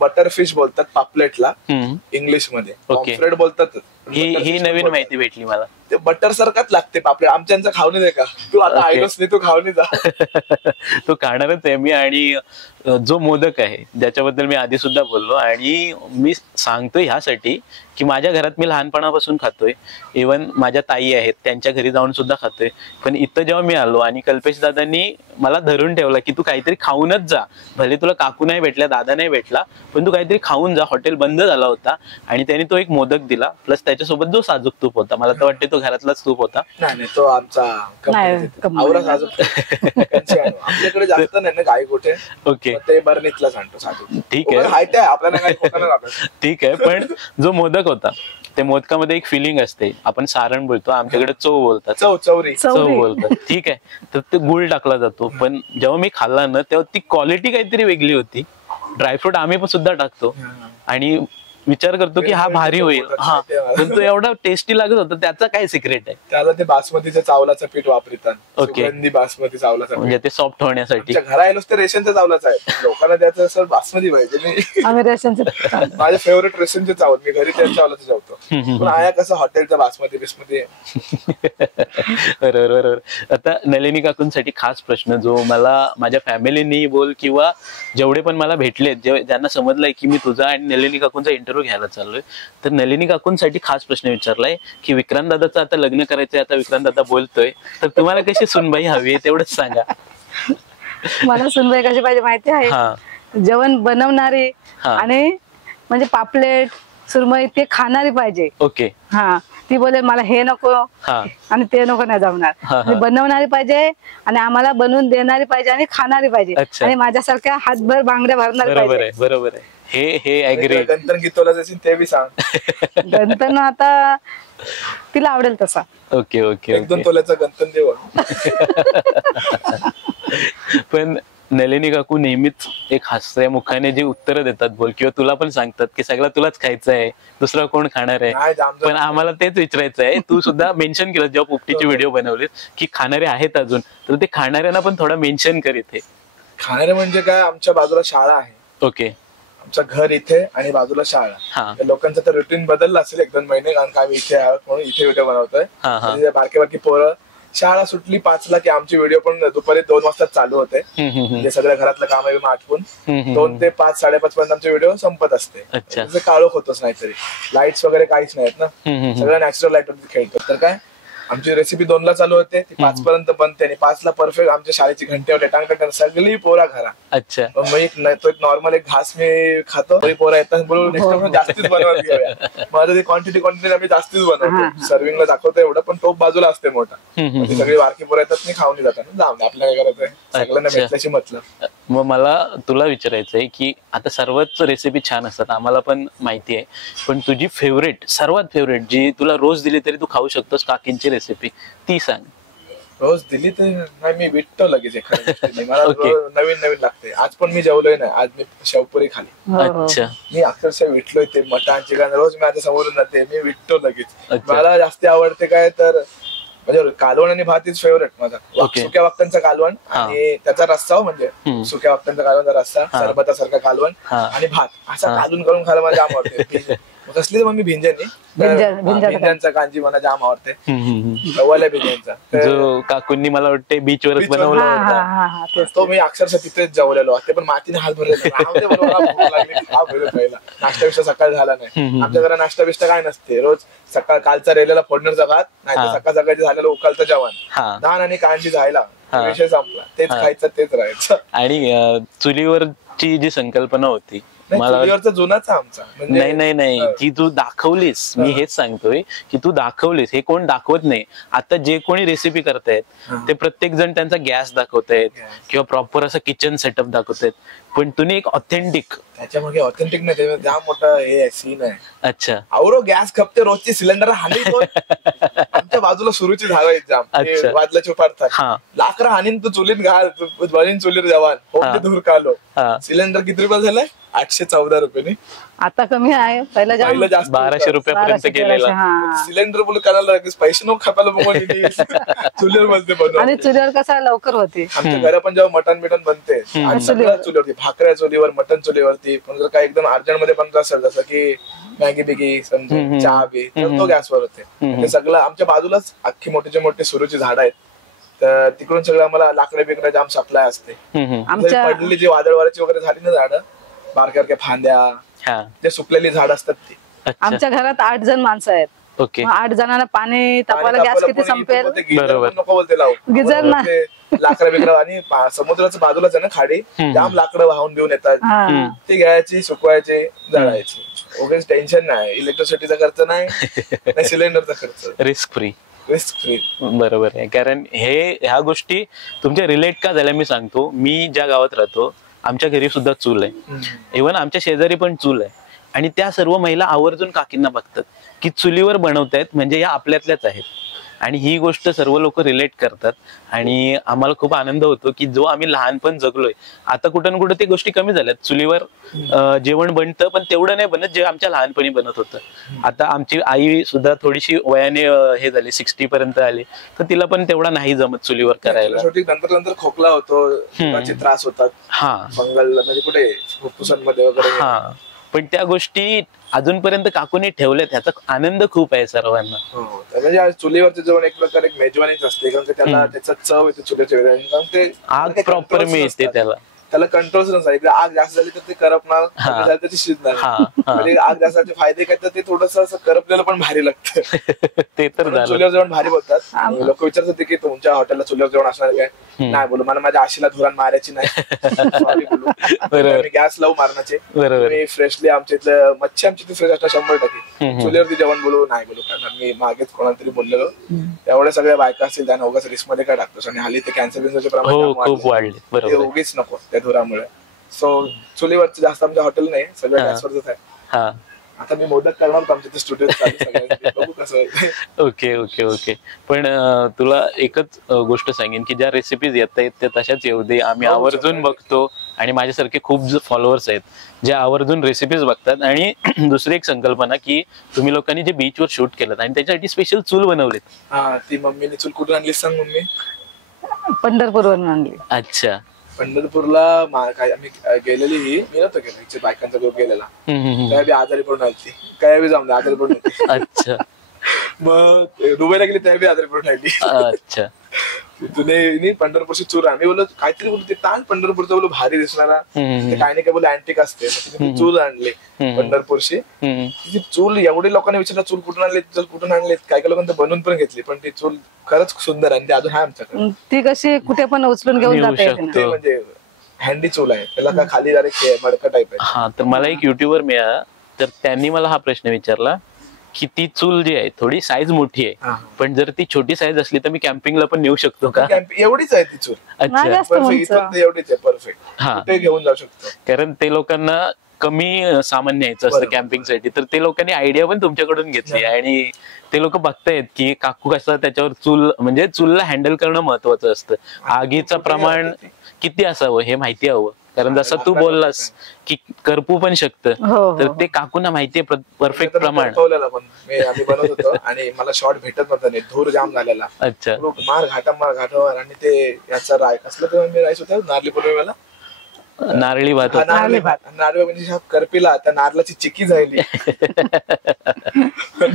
बटर फिश बोलतात पापलेटला इंग्लिश मध्ये, पॉम्फ्रेट बोलतात. ही नवीन माहिती भेटली मला. ते बटर सारखाच लागते पापलेट. आमच्यांचा खाऊन दे का तू, आता आयलोस नाही तू खाऊन जा. तो खाणारच आहे मी. आणि जो मोदक आहे ज्याच्याबद्दल मी आधी सुद्धा बोललो, आणि मी सांगतोय ह्यासाठी की माझ्या घरात मी लहानपणापासून खातोय, इवन माझ्या ताई आहेत त्यांच्या घरी जाऊन सुद्धा खातोय. पण इथं जेव्हा मी आलो आणि कल्पेश दादांनी मला धरून ठेवला की तू काहीतरी खाऊनच जा, भले तुला काकू नाही भेटल्या, दादा नाही भेटला, पण तू काहीतरी खाऊन जा, हॉटेल बंद झाला होता, आणि त्याने तो एक मोदक दिला, प्लस त्याच्यासोबत जो साजूक तूप होता, मला तर वाटते तो घरातलाच तूप होता. नाही तो आमचा आवरा साजूक आपल्याकडे जास्त नाही ना गाई कुठे. ओके, ते बरणीतला सांगतो साजूक. ठीक आहे, आपल्याला ठीक आहे. पण जो मोदक होता, त्या मोदकामध्ये एक फिलिंग असते. आपण सारण बोलतो, आमच्याकडे चव बोलतात, चव बोलतात, ठीक आहे. तर ते गुळ टाकला जातो, पण जेव्हा मी खाल्ला ना तेव्हा ती क्वालिटी काहीतरी वेगळी होती. ड्रायफ्रूट आम्ही पण सुद्धा टाकतो आणि विचार करतो की हा भारी होईल, हा, पण तो एवढा टेस्टी लागत होता. त्याचा काय सिक्रेट आहे? त्याला ते बासमतीच्या चावलाचं पीठ वापरतात. ओके, बासमती चावलाचं म्हणजे ते सॉफ्ट होण्यासाठी. घरा आलोच ते रेशनचं चावलाच आहे, लोकांना त्याचं असं बासमती पाहिजे. आम्ही रेशनचे माझे फेवरेट रेशनचे चावल, मी घरी त्या चावलाचं चावतो. पण आया कसं हॉटेलचा बासमती बिस्मती. बरोबर. आता नलिनी काकूंसाठी खास प्रश्न, जो मला माझ्या फॅमिलीनी बोल किंवा जेवढे पण मला भेटले, ज्यांना समजलंय की मी तुझा आणि नलिनी काकूंचा इंटरव्ह्यू घ्यायला चाललोय, तर नलिनी काकूंसाठी खास प्रश्न विचारलाय की विक्रांत दादाचं आता लग्न करायचंय, आता विक्रांत दादा बोलतोय, तर तुम्हाला कशी सुनबाई हवी तेवढंच सांगा. मला सुनबाई कशी पाहिजे माहिती आहे? जेवण बनवणारी आणि म्हणजे पापलेट सुरमई ते खाणारी पाहिजे. ओके, हा, ती बोले मला हे नको आणि ते नको, नाही जमणार. बनवणारी पाहिजे आणि आम्हाला बनवून देणारी पाहिजे आणि खाणारी पाहिजे, आणि माझ्यासारख्या हातभर बांगड्या भरणारी पाहिजे. बरोबर आहे. हे ऍग्री. गंतन गीतोला जशी ते बी सांग. गंतन आता तिला आवडेल तसा. ओके, 1-2 तोल्याचा गंतन देव. पण नलिनी काकू नेहमीच एक हास्य मुखाने जी उत्तरं देतात बोल, किंवा तुला पण सांगतात की सगळं तुलाच खायचं आहे, दुसरं कोण खाणार आहे. पण आम्हाला तेच विचारायचं आहे, तू सुद्धा मेन्शन केलं जेव्हा पोपटीची व्हिडिओ बनवली की खाणारे आहेत अजून, तर ते खाणाऱ्यांना पण थोडं मेन्शन कर इथे. खाणारे म्हणजे काय, आमच्या बाजूला शाळा आहे. ओके, आमचं घर इथे आणि बाजूला शाळा. लोकांचं तर रुटीन बदललं असेल 1-2 महिने, कारण का आम्ही इथे आहोत म्हणून इथे व्हिडिओ बनवतोय. बारकी पोरं, शाळा सुटली 5ला की आमची व्हिडिओ पण दुपारी 2 वाजता चालू होते. म्हणजे सगळ्या घरातलं काम आटपून 2 ते 5-5:30 पर्यंत आमची व्हिडिओ संपत असते. काळोख होतच नाहीतरी, लाईट्स वगैरे काहीच नाहीत ना, सगळं नॅचरल लाईट वरती खेळतो. तर काय, आमची रेसिपी 2ला चालू होते, ती 5 पर्यंत बनते, आणि 5ला परफेक्ट आमच्या शाळेची घंटे होते, टांग सगळी पोरा घरा. अच्छा, मग तो एक नॉर्मल एक घास मी खातो, पोरा येतात बोलून नेक्स्ट जास्तीच बनवत घेऊया. माझं ती क्वांटिटी आम्ही जास्तीच बनवतो, सर्विंगला दाखवतो एवढं, पण टोप बाजूला असते मोठा. ती सगळी बारकी पोरं येतात, मी खाऊन जातात, जाऊन आपल्या काय करायचंय, सगळ्यांना भेटल्याशी मतलब. मग मला तुला विचारायचंय की आता सर्वच रेसिपी छान असतात, आम्हाला पण माहिती आहे, पण तुझी सर्वात फेवरेट जी तुला रोज दिली तरी तू खाऊ शकतोस काकींची रेसिपी, ती सांग. रोज दिली तर नाही, मी विटतो लगेच एखाद्या मला नवीन लागते. आज पण मी जेवलोय नाही, आज मी शेवपुरी खाली. अच्छा, मी अक्षरशः विटलोय ते मटण चिकन, रोज मी माझ्या समोरून जाते, मी विटतो लगेच. मला जास्त आवडते काय तर म्हणजे कालवण आणि भात इज फेवरेट माझा. सुक्या वाकटांचा कालवण आणि त्याचा रस्सा, म्हणजे सुक्या वाकटांचा कालवणचा रस्सा, सरबतासारखा कालवण आणि भात असा कालून करून खायला मला जाम आवडते. कसली तर मग मी भिंजांचा कांजी मला जाम आवडते, रवाल्या भिंजांचा, जो काकूंनी मला वाटते बीचवरच बनवला होता. तो मी अक्षरशः तिथेच जेवलेलो, ते पण मातीने हात भरलेला. नाश्ता सकाळ झाला नाही आमच्या घरात, नाश्ता बिष्टा काय नसते. रोज सकाळ कालचा रेलेला फोडणीचा भात, नाही तर सकाळ सकाळची झालेलं उकलतं जेवण, धान आणि कांजी जायला, विषय संपला. तेच खायचं, तेच राहायचं. आणि चुलीवरची जी संकल्पना होती, जुनाच आमचा, नाही जी तू दाखवलीस, मी हेच सांगतोय की तू दाखवलीस, हे कोण दाखवत नाही. आता जे कोणी रेसिपी करतायत ते प्रत्येक जण त्यांचा गॅस दाखवतायत किंवा प्रॉपर असं किचन सेटअप दाखवतायत, पण तुम्ही एक ऑथेंटिक, त्याच्यामध्ये ऑथेंटिक नाही, जाम मोठा हे सीन आहे. अच्छा, आवरो गॅस खपते, रोजची सिलेंडर हानी आमच्या बाजूला सुरूची झालं एक्झाम वाजल्याची पडतात, लाकडं हानीन तू चुलीत घाल, बनीन चुलीत जवान हो दूर कालो. सिलेंडर किती रुपये झालाय? 814 रुपये. आता कमी आहे, पहिला जास्त 1200 रुपयापर्यंत गेलेला. सिलेंडर बोल करायला पैसे नको खपायला बघून चुलीवर बनते बनवून, आणि चुलीवर कसं लवकर होते. आमच्या घरा पण जेव्हा मटण बिटन बनते सगळं चुलीवरती, भाकऱ्या चुलीवर, मटण चुलीवरती. पण जर काय एकदम अर्जंट मध्ये बनत असेल, जसं की मॅगी बिगी समजा, चहा बी, तर तो गॅसवर होते. ते सगळं आमच्या बाजूलाच अख्खी मोठीचे मोठे सुरूची झाड आहेत, तर तिकडून सगळं आम्हाला लाकडे बिकडे जाम सप्लाय असते. आमच्या पडलेली जी वादळ वाऱ्याची वगैरे झाली ना झाडं, बारक्या बारक्या फांद्या, ते सुकलेली झाड असतात ती. आमच्या घरात 8 जण माणसं आहेत. ओके. 8 जणांना पाणी तापवायला गॅस किती संपेल. नको बोलते लावू गिजर नाही. लाकडं बिकडं आणि समुद्राच्या बाजूलाच आहे ना खाडी, जाम लाकडं वाहून घेऊन येतात. ती घ्यायची, सुकवायची, जळायची. उगाच टेन्शन नाही, इलेक्ट्रिसिटीचा खर्च नाही, सिलेंडरचा खर्च. Risk free. Risk free. बरोबर आहे. कारण ह्या गोष्टी तुमच्या रिलेट का झाल्या मी सांगतो. मी ज्या गावात राहतो आमच्या घरी सुद्धा चूल आहे. इव्हन आमच्या शेजारी पण चूल आहे. आणि त्या सर्व महिला आवर्जून काकींना बघतात की चुलीवर बनवतायत म्हणजे या आपल्यातल्याच आहेत. आणि ही गोष्ट सर्व लोक रिलेट करतात. आणि आम्हाला खूप आनंद होतो की जो आम्ही लहानपण जगलोय, आता कुठं ना कुठं ते गोष्टी कमी झाल्यात. चुलीवर जेवण बनतं पण तेवढं नाही बनत जे आमच्या लहानपणी बनत होतं. आता आमची आई सुद्धा थोडीशी वयाने हे झाली, 60 पर्यंत आली, तर तिला पण तेवढा नाही जमत चुलीवर करायला. नंतर नंतर खोकला होतो, त्रास होतात. हा, फंगल म्हणजे कुठे फुफ्फुसांमध्ये वगैरे. हा, पण त्या गोष्टी अजूनपर्यंत काकूने ठेवल्यात, ह्याचा आनंद खूप आहे सर्वांना. म्हणजे चुलीवरचं जेवण एक प्रकारे एक मेजवानीच असते, कारण की त्याला त्याचा चव येते चुलीच्या वेळेला, कारण ते आग प्रॉपर मिळते त्याला कंट्रोल्स नसतात. एकदा आग जास्त झाली तर ते करपणार, त्याची शिजणार. म्हणजे आग जास्त फायदे काय तर ते थोडस असं करपलेलं पण भारी लागतं. ते तर चुलीवर जेवण भारी बोलतात. लोक विचारत होते की तुमच्या हॉटेलला चुलीवर जेवण असणार काय. नाही बोलू, मला माझ्या आशीला धुरान मारायची नाही, गॅस लावू मारण्याचे. मी फ्रेशली आमच्या इथलं मच्छी आमची ती फ्रेश असणार 100%. चुलीवरती जेवण बोलू नाही बोलू, कारण मी मागेच कोणाला तरी बोललेलो एवढ्या सगळ्या बायका असतील त्यांना उगाच रिस्क मध्ये काय टाकतोस. आणि हल्ली ते कॅन्सर बिन्सरचे प्रमाण खूप वाढले, उगीच नको त्या धुरामुळे. सो चुलीवरचं जास्त आमच्या हॉटेल नाही, सगळं गॅसवरच आहे. आता मी मोदक करणार आमच्या स्टुडिओ. Okay okay okay. पण तुला एकच गोष्ट सांगेन की ज्या रेसिपीज येत आहेत त्या तशाच येऊ दे. आम्ही आवर्जून बघतो आणि माझ्यासारखे खूप फॉलोअर्स आहेत जे आवर्जून रेसिपीज बघतात. आणि दुसरी एक संकल्पना की तुम्ही लोकांनी जे बीचवर शूट केलं आणि त्याच्यासाठी स्पेशल चूल बनवलेत. ती मम्मीने चूल कुठून आणली सांग मम्मी? पंढरपूरवरून आणली. अच्छा. पंढरपूरला आम्ही गेलेली, मी नव्हतं गेलो, बायकांचा ग्रुप गेलेला, काय बी आजारी पडून आली, काय बी जाऊन आजारी पडून. अच्छा. मग दुबईला गेली त्या बी आजारी पडून आली. अच्छा. तुने पंढरपूरची चूल आम्ही बोललो काहीतरी बोलतो ते ताण पंढरपूरचं बोलू भारी दिसणारा, काही नाही काय बोलू अँटिक असते. चूल आणली पंढरपूरची. ती चूल एवढे लोकांनी विचारलं चूल कुठून आणली, चूल कुठून आणली. काही लोकांनी बनवून पण घेतली, पण ती चूल खरंच सुंदर आणि ती अजून आहे आमच्याकडे. ती कशी कुठे पण उचलून घेऊन जाते, म्हणजे हँडी चूल आहे, त्याला काय खाली मडका टाईप आहे. हा, तर मला एक युट्यूबर मिळाला, तर त्यांनी मला हा प्रश्न विचारला की ती चूल जी आहे थोडी साईज मोठी आहे, पण जर ती छोटी साईज असली तर मी कॅम्पिंगला पण नेऊ शकतो का? एवढीच आहे ती चूल. अच्छा, एवढीच आहे, परफेक्ट. हा, ते घेऊन जाऊ शकतो. कारण ते लोकांना कमी सामान न्यायचं असतं कॅम्पिंगसाठी, तर ते लोकांनी आयडिया पण तुमच्याकडून घेतली. आणि ते लोक बघतायत की काकू कसं त्याच्यावर चूल, म्हणजे चूलला हँडल करणं महत्वाचं असतं. आगीचं प्रमाण किती असावं हे माहिती हवं, कारण जसं तू बोललास की करपू पण शकतं, तर ते काकूंना माहितीये परफेक्ट प्रमाण. आम्ही बनवत होतो आणि मला शॉर्ट भेटत नव्हता, धूर जाम झालेला. अच्छा. मार घाटावर. आणि ते याचा कसलं तर राईस होता नारळी पौर्णिमेला, नारळी भात. नारळी म्हणजे करपीला त्या नारळाची चिक्की झाली.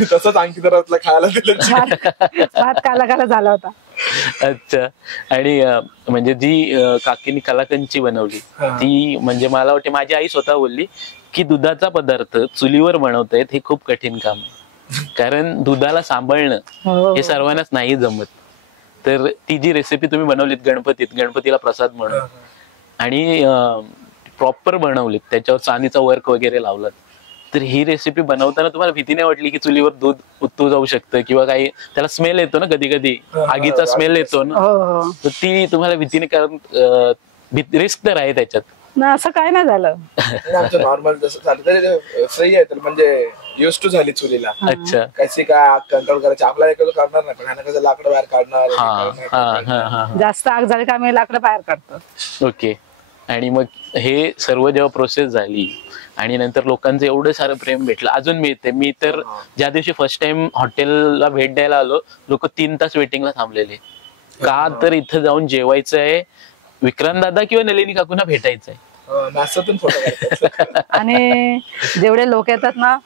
तसंच आणखी जरा खायला दिलं, भात काला काला झाला होता. अच्छा. आणि म्हणजे जी काकीनी कलाकंदची बनवली ती, म्हणजे मला वाटते माझी आई स्वतः बोलली की दुधाचा पदार्थ चुलीवर बनवतायत हे खूप कठीण काम आहे, कारण दुधाला सांभाळणं हे सर्वांनाच नाही जमत. तर ती जी रेसिपी तुम्ही बनवलीत गणपतीला प्रसाद म्हणून, आणि प्रॉपर बनवलीत, त्याच्यावर चांदीचा वर्क वगैरे लावलात, तर ही रेसिपी बनवताना तुम्हाला भीती नाही वाटली की चुलीवर दूध उत्तू जाऊ शकतं किंवा काही त्याला स्मेल येतो ना, कधी कधी आगीचा स्मेल येतो ना, तर ती तुम्हाला भीतीने, कारण रिस्क तर आहे त्याच्यात ना? असं काय नाही झालं, नॉर्मल जसं झालं फ्री आहे, तर म्हणजे युज टू झाली चुलीला. अच्छा. कशी काय आग कंट्रोल करायची आपल्याला एकच करणार नाही, पण ह्यानं कसं लाकडं बाहेर काढणार, जास्त आग झाली का आम्ही लाकडं बाहेर काढतो. ओके. आणि मग हे सर्व जेव्हा प्रोसेस झाली आणि नंतर लोकांचं एवढं सारं प्रेम भेटलं, अजून मिळते. मी तर ज्या दिवशी फर्स्ट टाइम हॉटेलला भेट द्यायला आलो, लोक 3 तास वेटिंगला थांबलेले, का तर इथं जाऊन जेवायचं आहे, विक्रांत दादा किंवा नलिनी काकूंना भेटायचंय. आणि जेवढे लोक येतात ना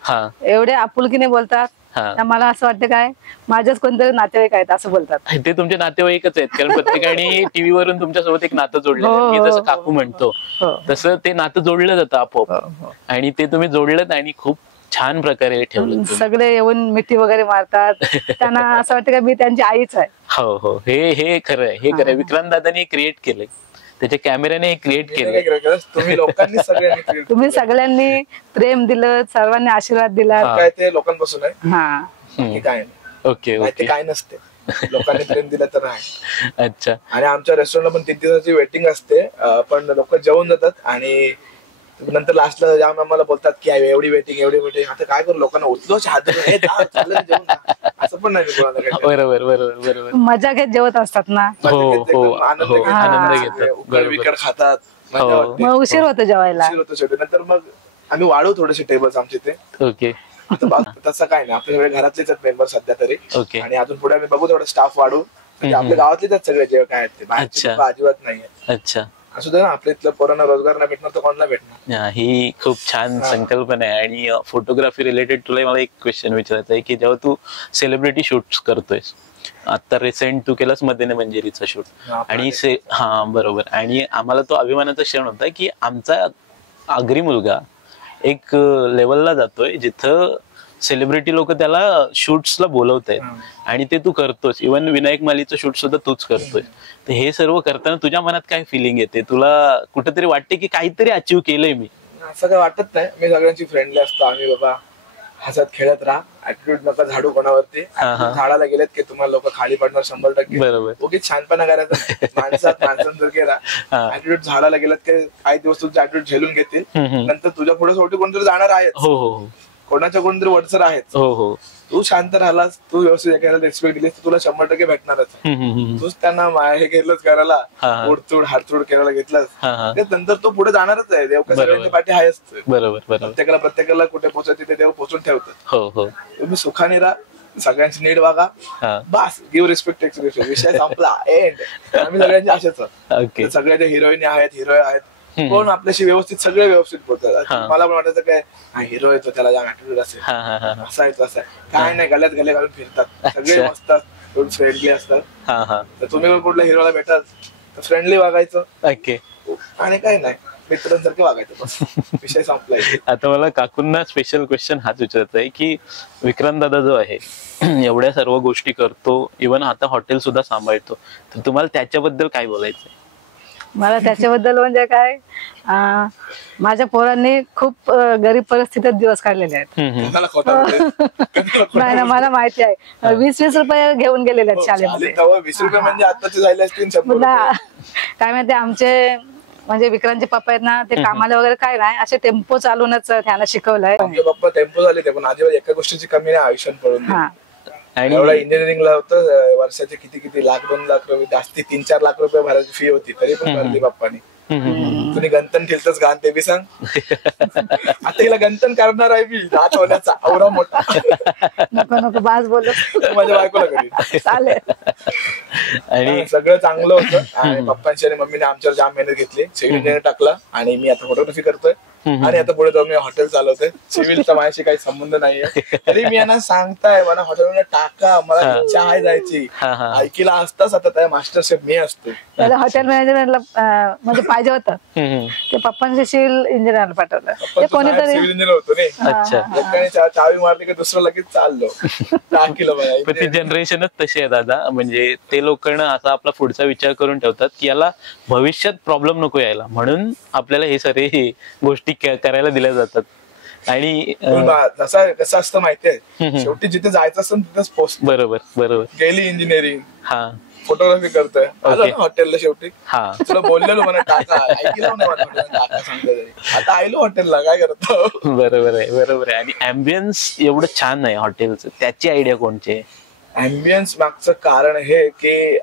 एवढे आपुलकीने बोलतात तर मला असं वाटतं काय माझ्याच कोणतरी नातेवाईक आहेत असं बोलतात. ते तुमचे नातेवाईकच आहेत, कारण प्रत्येकाने टीव्ही वरून तुमच्यासोबत एक नातं जोडलं. मी जसं काकू म्हणतो तसं ते नातं जोडलं जातं आपोआप, आणि ते तुम्ही जोडलं आणि खूप छान प्रकारे ठेवलं. सगळे येऊन मिठी वगैरे मारतात, त्यांना असं वाटतं का मी त्यांची आईच आहे. हो हो, हे खरं आहे, हे खरं आहे. विक्रांत दादांनी क्रिएट केलंय, त्याच्या कॅमेऱ्याने क्रिएट केलं. तुम्ही सगळ्यांनी प्रेम दिलं, सर्वांनी आशीर्वाद दिला. काय ते लोकांपासून आहे. हा काय ओके ओके, काय नसते, लोकांनी प्रेम दिलं तर आहे. अच्छा. आणि आमच्या रेस्टॉरंटला पण 3 दिवसाची वेटिंग असते, पण लोक जेवून जातात आणि नंतर लास्टला जाऊन आम्हाला बोलतात की एवढी वेटिंग. आता काय करू, लोकांना उचलोच हात असं पण नाही कोणाला. बरोबर बरोबर बरोबर, मजा घेत जेवत असतात ना. आनंद घेतात, विकट खातात, मग उशीर होतो जेवायला. शेवटी नंतर मग आम्ही वाढवू थोडेसे टेबल्स आमचे ते. ओके, तसं काय नाही, आपल्या घरातलेच आहेत मेंबर सध्या तरी. ओके. आणि अजून पुढे आम्ही बघू थोडं स्टाफ वाढू, म्हणजे आपल्या गावातलेच आहेत सगळे जे काय आहेत ते, बाहेरचे लोकं अजिबात नाहीये. अच्छा, असू दे ना, आपल्या इथलं पोरांना रोजगार नाही भेटणार तर कोणाला भेटणार. ही खूप छान संकल्पना आहे. आणि फोटोग्राफी रिलेटेड तुला मला एक क्वेश्चन विचारायचं आहे की जेव्हा तू सेलिब्रिटी शूट्स करतोयस, आता रिसेंट तू केलास मध्यने मंजिरीचा शूट, आणि बरोबर, आणि आम्हाला तो अभिमानाचा क्षण होता की आमचा आगरी मुलगा एक लेवलला जातोय जिथं सेलिब्रिटी लोक त्याला शूट्सला बोलवत आहेत, आणि ते तू करतोस. इव्हन विनायक मालीचं शूट सुद्धा तूच करतोय. तर हे सर्व करताना तुझ्या मनात काय फिलिंग येते? तुला कुठेतरी वाटते की काहीतरी अचीव केलंय मी? असं काय वाटत नाही, मी सगळ्यांची फ्रेंडली असतो. आम्ही बाबा हसत खेळत राहा, ऍटिट्यूड नका झाडू कोणावरती. झाडाला गेलेत की तुम्हाला लोक खाली पडणार 100%. बरोबर, उगीच छानपणा करायचा, माणसांसारखे राहा. ऍटिट्यूड झाडाला गेलात की काही दिवस तुमचे ऍटिट्यूड झेलून घेतील, नंतर तुझ्या पुढे शेवटी कोणतरी जाणार आहे. हो हो, कोणाच्या कोणतरी वडसर आहेच. हो हो, तू शांत राहिलास, तू व्यवस्थित एखाद्याला रिस्पेक्ट दिलीस तर तुला 100% भेटणारच. तूच त्यांना हे केलंच करायला, उडतूड हाडतूड करायला घेतलंस, नंतर तो पुढे जाणारच आहे. देव सगळ्यांच्या पाठी आहेच. बरोबर, प्रत्येकाला कुठे पोहोचायचे ते देव पोहोचून ठेवतात. हो हो, तुम्ही सुखाने राहा, सगळ्यांची नीट वागा, बस. गिव्ह रिस्पेक्ट, एक्सप्रेशन, विषय संपला, एंड. आम्ही सगळ्यांचे असेच, सगळ्या हिरोईन आहेत, हिरो आहेत, कोण आपल्याशी व्यवस्थित, सगळे व्यवस्थित बोलतात. मला पण वाटायचं काय हिरो येतो त्याला जाम ऍटिट्यूड असेल, असा आहे तसा आहे, काय नाही, गल्यात गले घालून फिरतात, सगळे मस्त फ्रेंडली असतात. तर तुम्ही कुठल्या हिरोला भेटाल तर फ्रेंडली वागायचं, आणि काय नाही, मित्रांसारखे वागायचं, बस. विषय संपलाय. आता मला काकूंना स्पेशल क्वेश्चन हाच विचारायचा आहे की विक्रांत दादा जो आहे एवढ्या सर्व गोष्टी करतो, इव्हन आता हॉटेल सुद्धा सांभाळतो, तर तुम्हाला त्याच्याबद्दल काय बोलायचंय? मला त्याच्याबद्दल म्हणजे काय, माझ्या पोरांनी खूप गरीब परिस्थितीत दिवस काढलेले आहेत. नाही ना, मला माहिती आहे. 20-20 रुपये घेऊन गेलेले आहेत शाळेमध्ये. 20 रुपये म्हणजे आताचे झाले असतील 100 रुपये. काय माहिती, आमचे म्हणजे विक्रांतचे पप्पा आहेत ना, ते कामाला वगैरे काय नाही, असे टेम्पो चालूनच त्यांना शिकवलंय. आमचे पप्पा टेम्पो झाले ते, पण अजिबात एका गोष्टीची कमी नाही आयुष्यात पडून. एवढा इंजिनिअरिंगला होतं, वर्षाचे किती लाख 2 लाख रुपये, जास्ती 3-4 लाख रुपये भरायची फी होती, तरी पण भरली बाप्पानी. तुम्ही गंतन ठेवतच गाण ते बी सांग. आता हिला गंतन करणार आहे मी, रात होण्याचा आवरा मोठा. नको बाज बोलत माझ्या बायकोला करी चालेल. आणि सगळं चांगलं होतं. आणि पप्पांची आणि मम्मीने आमच्यावर जाम मेहनत घेतली, सिव्हिल इंजिनियर टाकला, आणि मी आता फोटोग्राफी करतोय, आणि आता पुढे जाऊन मी हॉटेल चालवतोय. सिव्हिलचा माझ्याशी काही संबंध नाहीये, तरी मी यांना सांगताय मला हॉटेलमध्ये टाका, मला इच्छा आहे जायची. ऐकीला असताच आता त्या मास्टर शेफ मी असतो. त्याला हॉटेल मॅनेजमेंटला म्हणजे पाहिजे होतं, ते पप्पांशी सिव्हिल इंजिनियरला पाठवलं. ते कोणीतरी सिव्हिल इंजिनियर होतो नाही, चावी मारली की दुसरं लगेच चाललो. ती जनरेशनच तशी आहे दादा, म्हणजे ते लोकांना असा आपला पुढचा विचार करून ठेवतात की याला भविष्यात प्रॉब्लेम नको यायला, म्हणून आपल्याला हे सारे गोष्टी करायला दिल्या जातात. आणि कसं असतं माहितीये, शेवटी जिथे जायचं असतं तिथेच पोहोच. बरोबर, गेली इंजिनिअरिंग, फोटोग्राफी करतोय, हॉटेलला शेवटी तुला बोललेलो मला टाका, ऐकलं टाका सांगतोय, आता आयलो हॉटेलला, काय करतो. बरोबर आहे. आणि अँबियन्स एवढं छान आहे हॉटेलचं, त्याची आयडिया कोणची आहे? अँबियन्स मागचं कारण हे की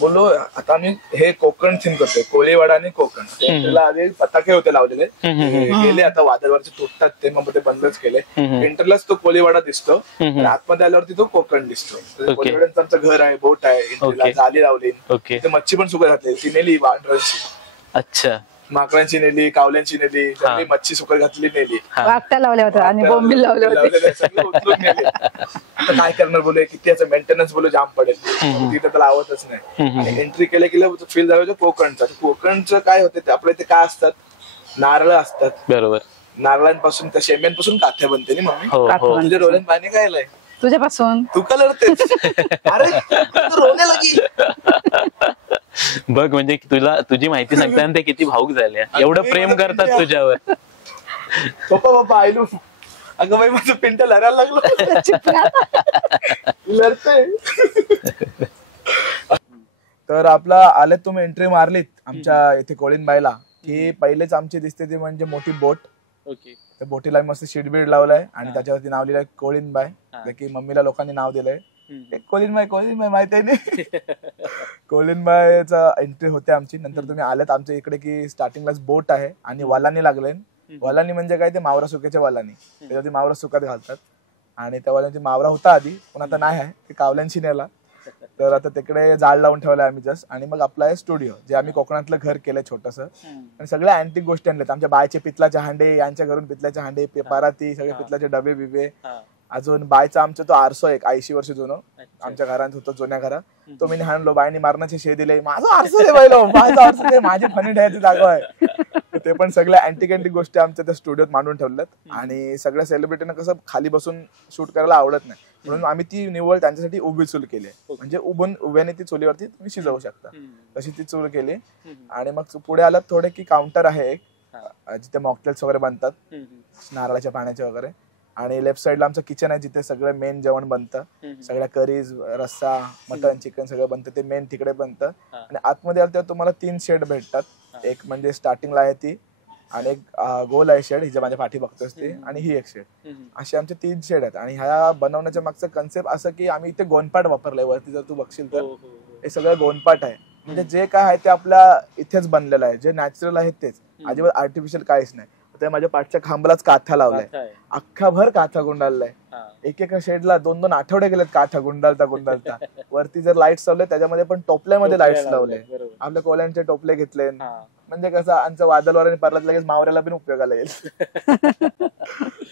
बोललो, आता आम्ही हे कोकण थीम करतोय, कोळीवाडा आणि कोकण. त्याला आधी पताके होते लावलेले, गेले आता वादळवरचे तुटतात ते, मग ते बंदच केले. एंटरलाच तो कोळीवाडा दिसतो, आतमध्ये आल्यावरती तो कोकण दिसतो. कोळीवाड्यांचं आमचं घर आहे, बोट आहे, जाली लावली, मच्छी पण सुकत घातली, ती नेली वांड्रांची. अच्छा, माकडांची नेली, कावल्यांची नेली, त्यांनी मच्छी सुकट घातली नेली, वाकट्या लावल्या होत्या आणि बोंबील लावले होते. सगळं उचलून नेले. आता काय करणार बोले, किती याचं मेंटेनन्स बोले जाम पडेल, तिथे तर लावतच नाही. आणि एंट्री केल्या केल्या फील झालं कोकणचं. कोकणचं काय होतं आपल्या इथे काय असतात, नारळ असतात. बरोबर. नारळांपासून त्या शेम्यांपासून काथ्या बनते ना मम्मी. तुझ्या डोळ्यात पाणी खायलाय तुझ्यापासून. तू का लढतेस? अरे रोने लगी. बघ म्हणजे तुला तुझी माहिती सांगताना ते किती भावुक झाले, एवढं प्रेम करतात तुझ्यावर. पप्पा पप्पा आयलू, अगं बाई माझं पिंट लढायला लागलो, लढतंय. तर आपला आले तुम्ही एंट्री मारलीत आमच्या इथे कोळीनबाईला की पहिलेच आमची दिसते ती म्हणजे मोठी बोट. त्या बोटीला मस्त शीट बीट लावलाय आणि त्याच्यावरती नाव लिहिलंय कोळीनबाई. की मम्मीला लोकांनी नाव दिलंय कोळीनबाई. कोळीनबाई माहिती आहे ना, कोळीनबाईचा एंट्री होते आमची. नंतर तुम्ही आल्यात आमच्या इकडे की स्टार्टिंगलाच बोट आहे आणि वालानी लागले. वालानी म्हणजे काय, ते मावरा सुक्याच्या वालानी, त्याच्यावरती मावरा सुकात घालतात. आणि त्या वालांची मावरा होता आधी, पण आता नाही आहे, ते कावल्यांशी नेला. तर आता तिकडे जाळ लावून ठेवलाय आम्ही जस्ट. आणि मग आपला आहे स्टुडिओ, जे आम्ही कोकणातलं घर केलंय छोटस. आणि सगळ्या अँटिक गोष्टी आणल्यात. आमच्या बायचे पितलाचे हांडे, यांच्या घरून पितल्याचे हांडे, पराती, सगळे पितल्याचे डबे बिबे. अजून बायचा आमचा तो आरसो एक 80 वर्ष जुनं आमच्या घरात होतो, जुन्या घरा. तो मी हाणलो, बायने मारण्याचे शे दिले, माझा आरसो दे बायलो, माझा आरसो दे, माझी फणी ठेवायची जागा आहे. ते पण सगळ्या अँटिक गोष्टी आमच्या त्या स्टुडिओत मांडून ठेवल्यात. आणि सगळ्या सेलिब्रिटीना कसं खाली बसून शूट करायला आवडत नाही, म्हणून आम्ही ती निवड त्यांच्यासाठी उभी चूल केली. म्हणजे उभ्याने ती चुलीवरती तुम्ही शिजवू शकता, तशी ती चूल केली. आणि मग पुढे आलात थोडे की काउंटर आहे एक, जिथे मॉकटेल्स वगैरे बनतात, नारळाच्या पाण्याचे वगैरे. आणि लेफ्ट साइडला आमचं किचन आहे, जिथे सगळं मेन जेवण बनतं. सगळ्या करीज, रस्सा, मटन, चिकन सगळं बनतं, ते मेन तिकडे बनतं. आणि आतमध्ये आलं तेव्हा तुम्हाला 3 शेड भेटतात. एक म्हणजे स्टार्टिंगला आहे ती, आणि एक गोल आहे शेड, हिच्या माझ्या पाठी बघतोस ते, आणि ही एक शेड. असे आमचे 3 शेड आहेत. आणि ह्या बनवण्याच्या मागचं कन्सेप्ट असं की आम्ही इथे गोनपाट वापरलाय. वरती जर तू बघशील तर हे सगळं गोनपाट आहे. म्हणजे जे काय आहे ते आपल्या इथेच बनलेलं आहे, जे नॅचरल आहे तेच, अजिबात आर्टिफिशियल काहीच नाही. त्या माझ्या पाठच्या खांबलाच काथा लावलाय, अख्खा भर काथा गुंडाळलाय. एकेका शेडला 2-2 आठवडे गेलेत काथा गुंडाळता. वरती जर लाईट्स लावले, त्याच्यामध्ये पण टोपल्यामध्ये लाईट्स लावले. आपल्या कोल्यांचे टोपले घेतले, म्हणजे कसं आमचं वादळ वाऱ्याने परत लगेच मावऱ्याला पण उपयोगाला येईल.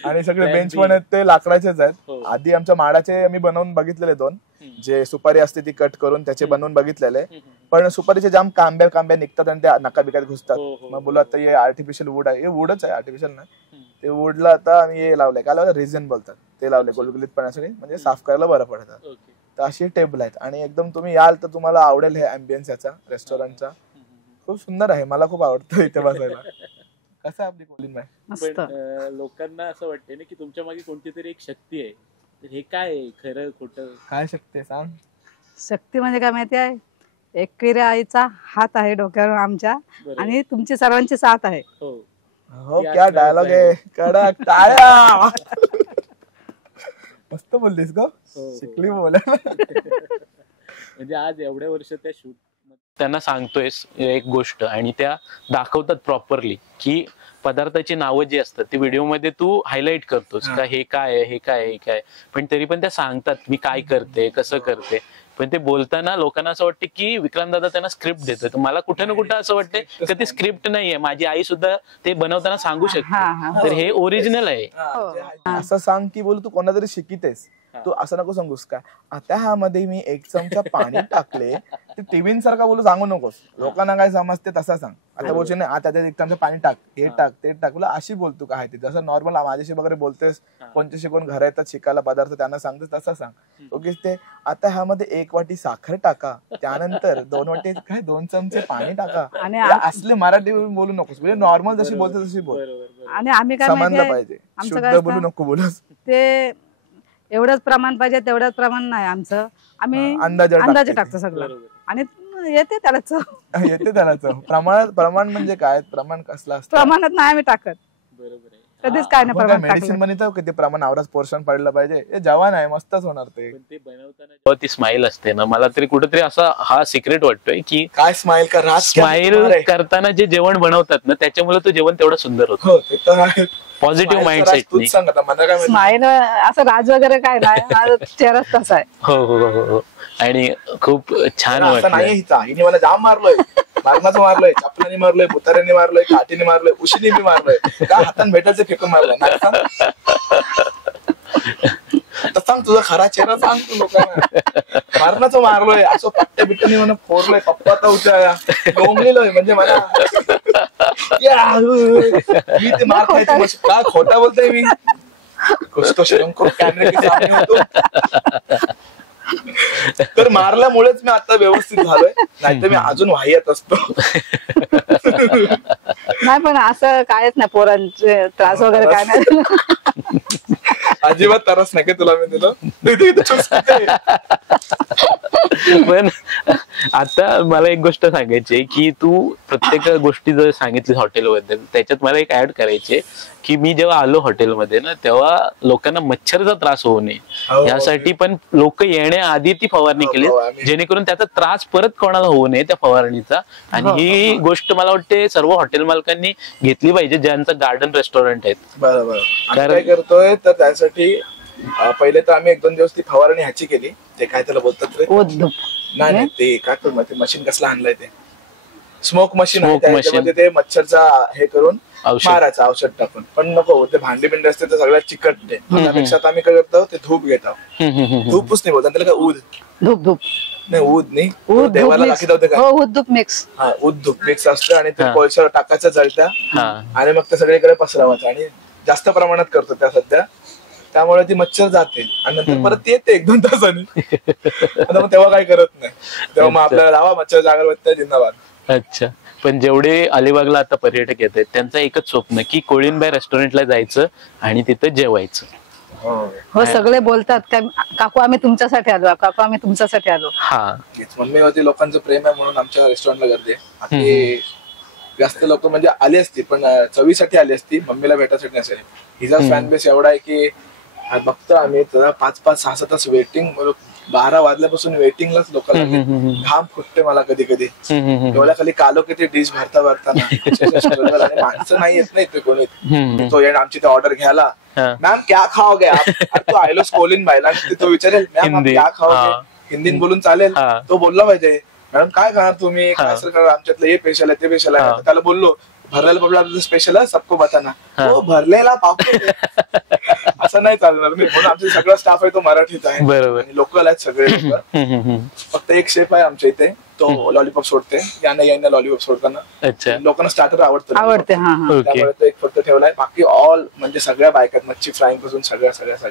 आणि सगळे बेंच पण आहेत ते लाकडाचेच आहेत. आधी आमच्या माडाचे आम्ही बनवून बघितलेले 2, जे सुपारी असते ती कट करून त्याचे बनवून बघितलेले. पण सुपारीचे जाम कांब्या निघतात आणि त्या नका बिकात घुसतात. मग बोला आता हे आर्टिफिशियल वूड आहे, हे वूडच आहे, आर्टिफिशियल नाही. ते वूडला आता आम्ही हे लावलंय, काय लावलं, रिझन बोलतात, ते लावले गुलगुलीत पाण्यासाठी, म्हणजे साफ करायला बरं पडतं. तर अशी टेबल आहेत. आणि एकदम तुम्ही याल तर तुम्हाला आवडेल हे अँबियन्स याचा रेस्टॉरंटचा. खूप सुंदर आहे, मला खूप आवडतं इथे बसायला. कसं आपली कोळीनबाई, लोकांना असं वाटतंय ना की तुमच्या मागे कोणती तरी एक शक्ती आहे. हे काय खरं खोटं काय शक्ती आहे सांग? शक्ती म्हणजे काय माहिती आहे, एकविरा आईचा हात आहे डोक्यावर आमच्या, आणि तुमची सर्वांची साथ आहे. हो, क्या डायलॉग आहे, कडक टाळ्या. मस्त बोललीस ग, शिकली बोला. म्हणजे आज एवढ्या वर्ष त्या शूट त्यांना सांगतोयस एक गोष्ट, आणि त्या दाखवतात प्रॉपरली की पदार्थाची नावं जी असतात ती व्हिडिओमध्ये तू हायलाइट करतोस का, हे काय आहे, हे काय आहे, हे काय. पण तरी पण त्या सांगतात मी काय करते, कसं करते. पण ते बोलताना लोकांना असं वाटतं की विक्रम दादा त्यांना स्क्रिप्ट देतोय. तर मला कुठं ना कुठं असं वाटतंय की ती स्क्रिप्ट नाहीये, माझी आई सुद्धा ते बनवताना सांगू शकते. तर हे ओरिजिनल आहे. असं सांग की बोल तू कोणातरी शिकितेस, तू असं नको सांगूस का आता ह्यामध्ये मी 1 चमचा पाणी टाकले, ते टिव्हीन सारखा बोलू सांगू नकोस. लोकांना काय समजते तसं सांग. आता बोलशील नाही आता त्यात 1 चमचा पाणी टाक, हे टाक, ते टाक, बोला अशी बोल तू काय ते. जसं नॉर्मल माझ्याशी वगैरे बोलतेस, कोणत्याशी कोण घर येतात शिकायला पदार्थ त्यांना सांगतेस तसं सांग. ओके, ते आता ह्यामध्ये 1 वाटी साखर टाका, त्यानंतर 2 वाटी काय 2 चमचे पाणी टाका, असले मराठी बोलू नकोस. म्हणजे नॉर्मल जशी बोलते तशी बोल. आणि आम्ही काय समजलं पाहिजे, शुद्ध बोलू नको बोलस. ते एवढंच प्रमाण पाहिजे तेवढंच प्रमाण नाही आमचं, आम्ही अंदाजे टाकतो सगळं, आणि येते त्याला चव. येते त्याला चव. प्रमाण म्हणजे काय, प्रमाण कसलं असतं, प्रमाणात नाही आम्ही टाकत. बरोबर आहे. कधीच काय नाही प्रमाण. मेडिसिन बनवतो किती प्रमाण आवराच पोर्शन पडलं पाहिजे, हे जवान आहे मस्तच होणार ते. पण ते बनवताना ती स्माइल असते ना, मला तरी कुठेतरी असा हा सिक्रेट वाटतोय की काय स्माइल कर, स्माइल करताना जे जेवण बनवतात ना त्याच्यामुळे तो जेवण तेवढं सुंदर होतं. Positive mindset. स्माइल असं राज वगैरे काय नाही, चेहराच तसा आहे. हो हो हो हो. आणि खूप छान वाटलं. हिने मला जाम मारलोय. मारणाचं मारलंय, चपलाने मारलंय, मुताऱ्याने मारलंय, काठीने मारलंय, उशीने मी मारलंय, का हाताने भेटायचं फेकून मारलंय ना सांग. आता सांग तुझा खरा चेहरा सांग तू लोकांना. मारणाचं मारलोय, असं पट्ट्या बिट्ट्याने म्हणून फोडलोय, पप्पा आता उठा डोंगलेलोय, म्हणजे मला मी ते मार खायची का खोटा बोलतोय मी. कुछ तो शर्म करो, कॅमेरे के सामने होतो. तर मारल्यामुळेच मी आता व्यवस्थित झालोय, नाहीतर मी अजून वाह्यात असतो. नाही पण असं कायच नाही, पोरांचे त्रास वगैरे काय नाही. अजिबात त्रास नाही का तुला मी दिलं. पण आता मला एक गोष्ट सांगायची आहे की तू प्रत्येक गोष्टी जर सांगितली हॉटेलबद्दल, त्याच्यात मला एक ऍड करायचे की मी जेव्हा आलो हॉटेलमध्ये ना, तेव्हा लोकांना मच्छरचा त्रास होऊ नये यासाठी पण लोक येण्याआधी ती फवारणी केली, जेणेकरून त्याचा त्रास परत कोणाला होऊ नये त्या फवारणीचा. आणि ही गोष्ट मला वाटते सर्व हॉटेल मालकांनी घेतली पाहिजे ज्यांचं गार्डन रेस्टॉरंट आहेत. बरोबर. काय करतोय तर त्यासाठी पहिले तर आम्ही 1-2 दिवस ती फवारणी ह्याची केली, ते काय त्याला बोलतात रे, नाही ते काय करू मशीन कसला आणलंय ते स्मोक मशीन, त्याच्यामध्ये ते मच्छरचा हे करून मारायचं औषध टाकून. पण नको, ते भांडी बिंडी असते तर सगळ्यात चिकटते, त्यापेक्षा आम्ही काय करतो ते धूप घेतो. धूपच नाही बोलतात त्याला, काय ऊद धूप नाही, ऊद नाही, देवाला दाखवत होते काय, ऊद धूप मिक्स. हा ऊद धूप मिक्स असतं आणि ते कोळशावर टाकायचं जळत्या आणि मग ते सगळीकडे पसरवायचं. आणि जास्त प्रमाणात करतो त्या सध्या, त्यामुळे ती मच्छर जाते आणि नंतर परत येते 1-2 तासांनी. आता मग तेव्हा काय करत नाही, तेव्हा मग आपल्याला लावा मच्छर जागरबत्त्या जिंदाबाद. अच्छा. पण जेवढे अलिबागला आता पर्यटक येत आहेत त्यांचं एकच स्वप्न की कोळीनबाई रेस्टॉरंटला जायचं आणि तिथं जेवायचं. हो, सगळे बोलतात काय काकू आम्ही तुमच्यासाठी आलो, काकू आम्ही तुमच्यासाठी आलो. हा, मम्मीवरती लोकांचं प्रेम आहे म्हणून आमच्या रेस्टॉरंटला गर्दी आहे. जास्त लोक म्हणजे आली असती पण चवीसाठी आली असती, मम्मीला भेटायसाठी नसेल. हिचा फॅन बेस एवढा आहे की बघतो आम्ही 5-6 तास वेटिंग, 12 वाजल्यापासून वेटिंगलाच लोक घाम फुटते मला कधी कधी. एवढ्या खाली कालो किती डिश भरताना माणसं नाही येत नाही ते कोणी. तो आमची ते ऑर्डर घ्यायला, मॅम क्या खाओगे आप, तो आयलोस कोलिन बायला तो विचारेल मॅम आप क्या खाओगे, हिंदीत बोलून चालेल. तो बोलला पाहिजे मॅडम काय खाणार तुम्ही, काय सर करा, आमच्यातलं हे स्पेशल आहे ते स्पेशल आहे. त्याला बोललो भरलेला पापड स्पेशल आहे सबको बताना, हो भरलेला पापड असं नाही चालणार. मी म्हणून आमचा सगळा स्टाफ आहे तो मराठीत आहे, बरोबर, लोकल आहेत सगळे लोक. फक्त एक शेफ आहे आमच्या इथे, तो लॉलीपॉप सोडते, यांना लॉलीपॉप सोडताना लोकांना स्टार्टर आवडते, त्यामुळे तो एक फक्त ठेवलाय. बाकी ऑल म्हणजे सगळ्या बायकात, मच्छी फ्राईंग पासून सगळ्या.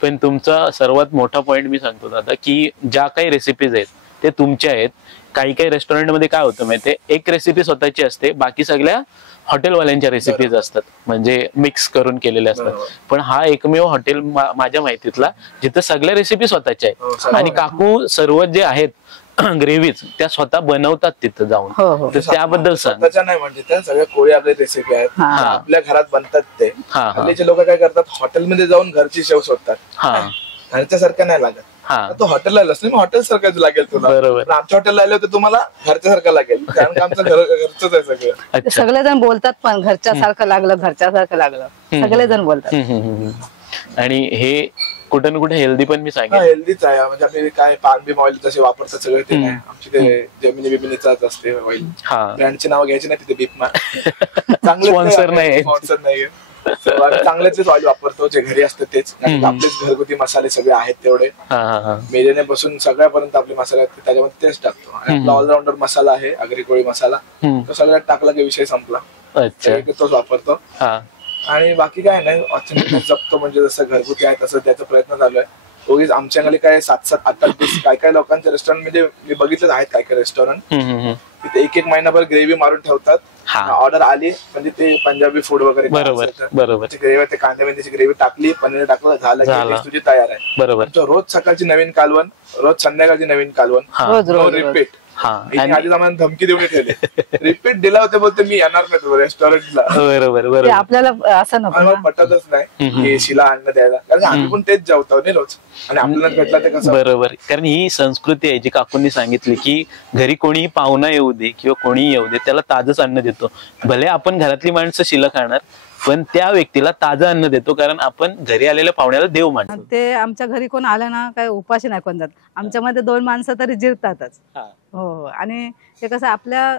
पण तुमचा सर्वात मोठा पॉइंट मी सांगतो दादा की ज्या काही रेसिपीज आहेत ते तुमच्या आहेत. काही रेस्टॉरंट मध्ये काय होतं माहितीये, एक रेसिपी स्वतःची असते, बाकी सगळ्या हॉटेलवाल्यांच्या रेसिपीज असतात, म्हणजे मिक्स करून केलेल्या असतात. पण हा एकमेव हॉटेल माझ्या माहितीतला जिथं सगळ्या रेसिपी स्वतःच्या आहेत आणि काकू सर्व जे आहेत ग्रेव्हीज त्या स्वतः बनवतात तिथं जाऊन. तर त्याबद्दल स्वतःच्या नाही म्हणजे त्या सगळ्या कोळी आपल्या रेसिपी आहेत, आपल्या घरात बनतात ते. हल्लीचे लोक काय करतात, हॉटेलमध्ये जाऊन घरची शेव शोधतात, घरच्या सारखं नाही लागत. तो हॉटेलला आलास नाही, हॉटेल सारखंच लागेल तुला. बरोबर. आमच्या हॉटेलला आले होते तुम्हाला घरच्या सारखं लागेल, कारण का आमचं घरचंच आहे सगळं. सगळेजण बोलतात पण घरच्यासारखं लागलं, सगळेजण बोलतात. आणि हे कुठे ना कुठे हेल्दी पण मी सांगेन, हेल्दीच आहे. म्हणजे आपले काय पाम बिम ऑइल तसे वापरतात सगळे ते नाही, आमची ते जेमिनी बिमिनीचाच असते ऑइल. ब्रँडची नाव घ्यायची नाही तिथे बीप मार, चांगले स्पॉन्सर नाही, चांगलेच ऑइल वापरतो जे घरी असतं तेच. आपलेच घरगुती मसाले सगळे आहेत तेवढे, मेलेने बसून सगळ्यापर्यंत आपले मसाले आहेत त्याच्यामध्ये तेच टाकतो. आणि आपला ऑलराऊंडर मसाला आहे आगरी कोळी मसाला, तो सगळ्यात टाकला की विषय संपला, तोच वापरतो. आणि बाकी काय नाही, ऑथेंटिक जपतो म्हणजे जसं घरगुती आहे तसं त्याचा प्रयत्न चालू आहे. उगीच आमच्याकडे काय 7-7, 8-8 दिवस काय लोकांचे रेस्टॉरंट म्हणजे मी बघितलेच आहेत काय रेस्टॉरंट, तिथे 1-1 महिनाभर ग्रेव्ही मारून ठेवतात. ऑर्डर आली म्हणजे ते पंजाबी फूड वगैरे ग्रेव्ही, ते कांदे मेंदीची ग्रेव्ही टाकली, पनीर टाकलं, झालं तुझी तयार आहे. बरोबर. रोज सकाळची नवीन कालवण, रोज संध्याकाळची नवीन कालवण, रिपीट. आधी आम्हाला धमकी देऊन ठेवली, रिपीट दिला होते, बोलते मी येणार नाही तुला रेस्टॉरंटला. बरोबर. आपल्याला असं नको, पटतच नाही की शिला अन्न द्यायला, कारण आम्ही पण तेच जेवतो नाही रोज, आणि आपल्याला भेटला ते कसं. बरोबर. कारण ही संस्कृती आहे जी काकूंनी सांगितली की घरी कोणी पाहुणा येऊ दे किंवा कोणी येऊ दे त्याला ताजंच अन्न देतो. भले आपण घरातली माणसं शिलं खाणार, पण त्या व्यक्तीला ताजं अन्न देतो, कारण आपण घरी आलेल्या पाहुण्याला देव मानतो. ते आमच्या घरी कोण आलं ना काय उपाशी नाही कोण जात, आमच्यामध्ये 2 माणसं तरी जिरतातच. हो. आणि ते कसं आपल्या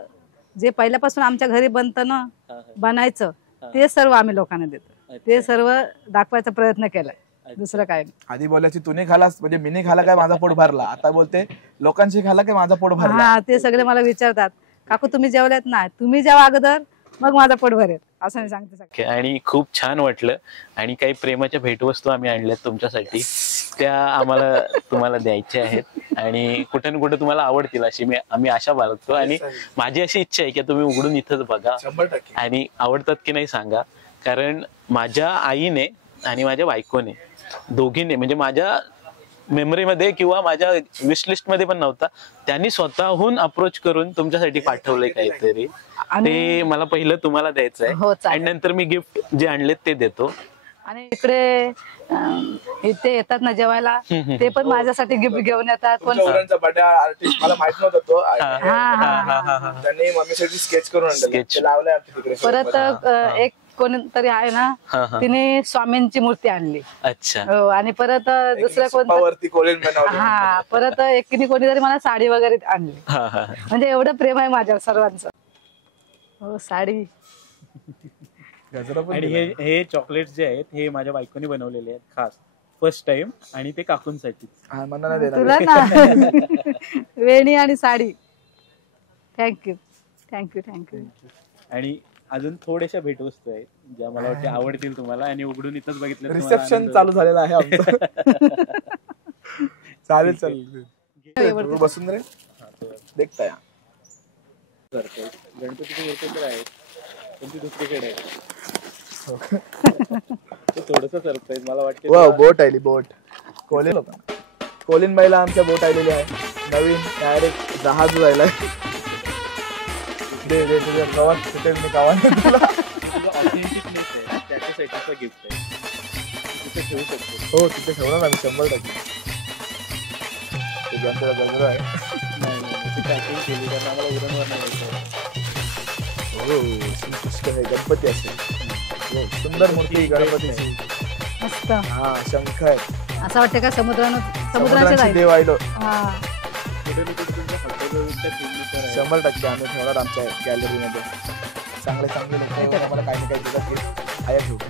जे पहिल्यापासून आमच्या घरी बनतं ना, हा. बनायचं ते सर्व आम्ही लोकांना देतो. ते सर्व दाखवायचा प्रयत्न केलाय, दुसरं काय नाही. आधी बोलायची तुम्ही खालास म्हणजे मीने खाला काय माझा पोट भरला, आता बोलते लोकांशी खाला काय माझा पोट भरला. हा, ते सगळे मला विचारतात, काकू तुम्ही जेवल्यात ना, तुम्ही जेवा अगोदर मग माझा पोट भरेल, असं मी सांगते सगळं. आणि खूप छान वाटलं. आणि काही प्रेमाच्या भेटवस्तू आम्ही आणल्यात तुमच्यासाठी, त्या आम्हाला तुम्हाला द्यायच्या आहेत आणि कुठे ना कुठे तुम्हाला आवडतील अशी आम्ही आशा बाळगतो. आणि माझी अशी इच्छा आहे की तुम्ही उघडून इथंच बघा 100%. आणि आवडतात की नाही सांगा. कारण माझ्या आईने आणि माझ्या बायकोने दोघींनी, म्हणजे माझ्या मेमरीमध्ये किंवा माझ्या विशलिस्ट मध्ये पण नव्हता, त्यांनी स्वतःहून अप्रोच करून तुमच्यासाठी पाठवलंय काहीतरी. ते मला पहिलं तुम्हाला द्यायचं हो, आहे चालेल. आणि नंतर मी गिफ्ट जे आणलेत ते देतो. आणि इकडे इथे येतात ना जेवायला, ते पण माझ्यासाठी गिफ्ट घेऊन येतात. पण बर्थडे आर्टिस्ट मला माहित नव्हता तो, हा, त्यांनी मम्मीसाठी स्केच करून आणलं, ते लावलंय आमच्या तिकडे. परत एक कोणतरी आहे ना, तिने स्वामींची मूर्ती आणली. अच्छा. हो, आणि परत दुसऱ्या वरती कोलिन बनवलं. हा, परत एकीने कोणीतरी मला साडी वगैरे आणली. म्हणजे एवढं प्रेम आहे माझ्यावर सर्वांचं. हो, साडी. आणि हे चॉकलेट जे आहेत हे माझ्या बायकोने बनवलेले आहेत खास फर्स्ट टाइम, आणि ते काकूंसाठी. तुला ना वेणी आणि साडी. Thank you thank you thank you. आणि अजून थोड्याशा भेटवस्तू आहेत ज्या मला वाटते आवडतील तुम्हाला, आणि उघडून इथंच बघितलं. रिसेप्शन चालू झालेलं आहे आमचं. चालेल चालेल, बसून रे देखता. गणपतीची मूर्ती तर आहेत पण ती दुसरीकडे आहे. थोडस सरप्राईज मला वाटतं. बोट आली, बोट कोलिन बाईला आमच्या बोट आलेली आहे नवीन, डायरेक्ट जहाज जायलाय. तुझ्या प्रवास कुठे मी ऑथेंटिक प्लेस आहे, त्याच्यासाठीचं गिफ्ट आहे, तिथे ठेवू शकतो. हो, तिथे ठेवणार आम्ही 100%. गजरा आहे. नाही पॅकिंग केली तर आम्हाला उरणवर नाही. हो, श्रीकृष्ण आहे, गणपती असेल. सुंदर मूर्ती गणपतीची, मस्त. हा, शंख आहे. असं वाटतं का समुद्राचे देव आलो. कुठे ना कुठे तुमच्या हॉटेलच्या 100% आम्ही ठेवणार आमच्या गॅलरीमध्ये. चांगले चांगले लोक आम्हाला काही ना काही देतात, आया ठेवतो.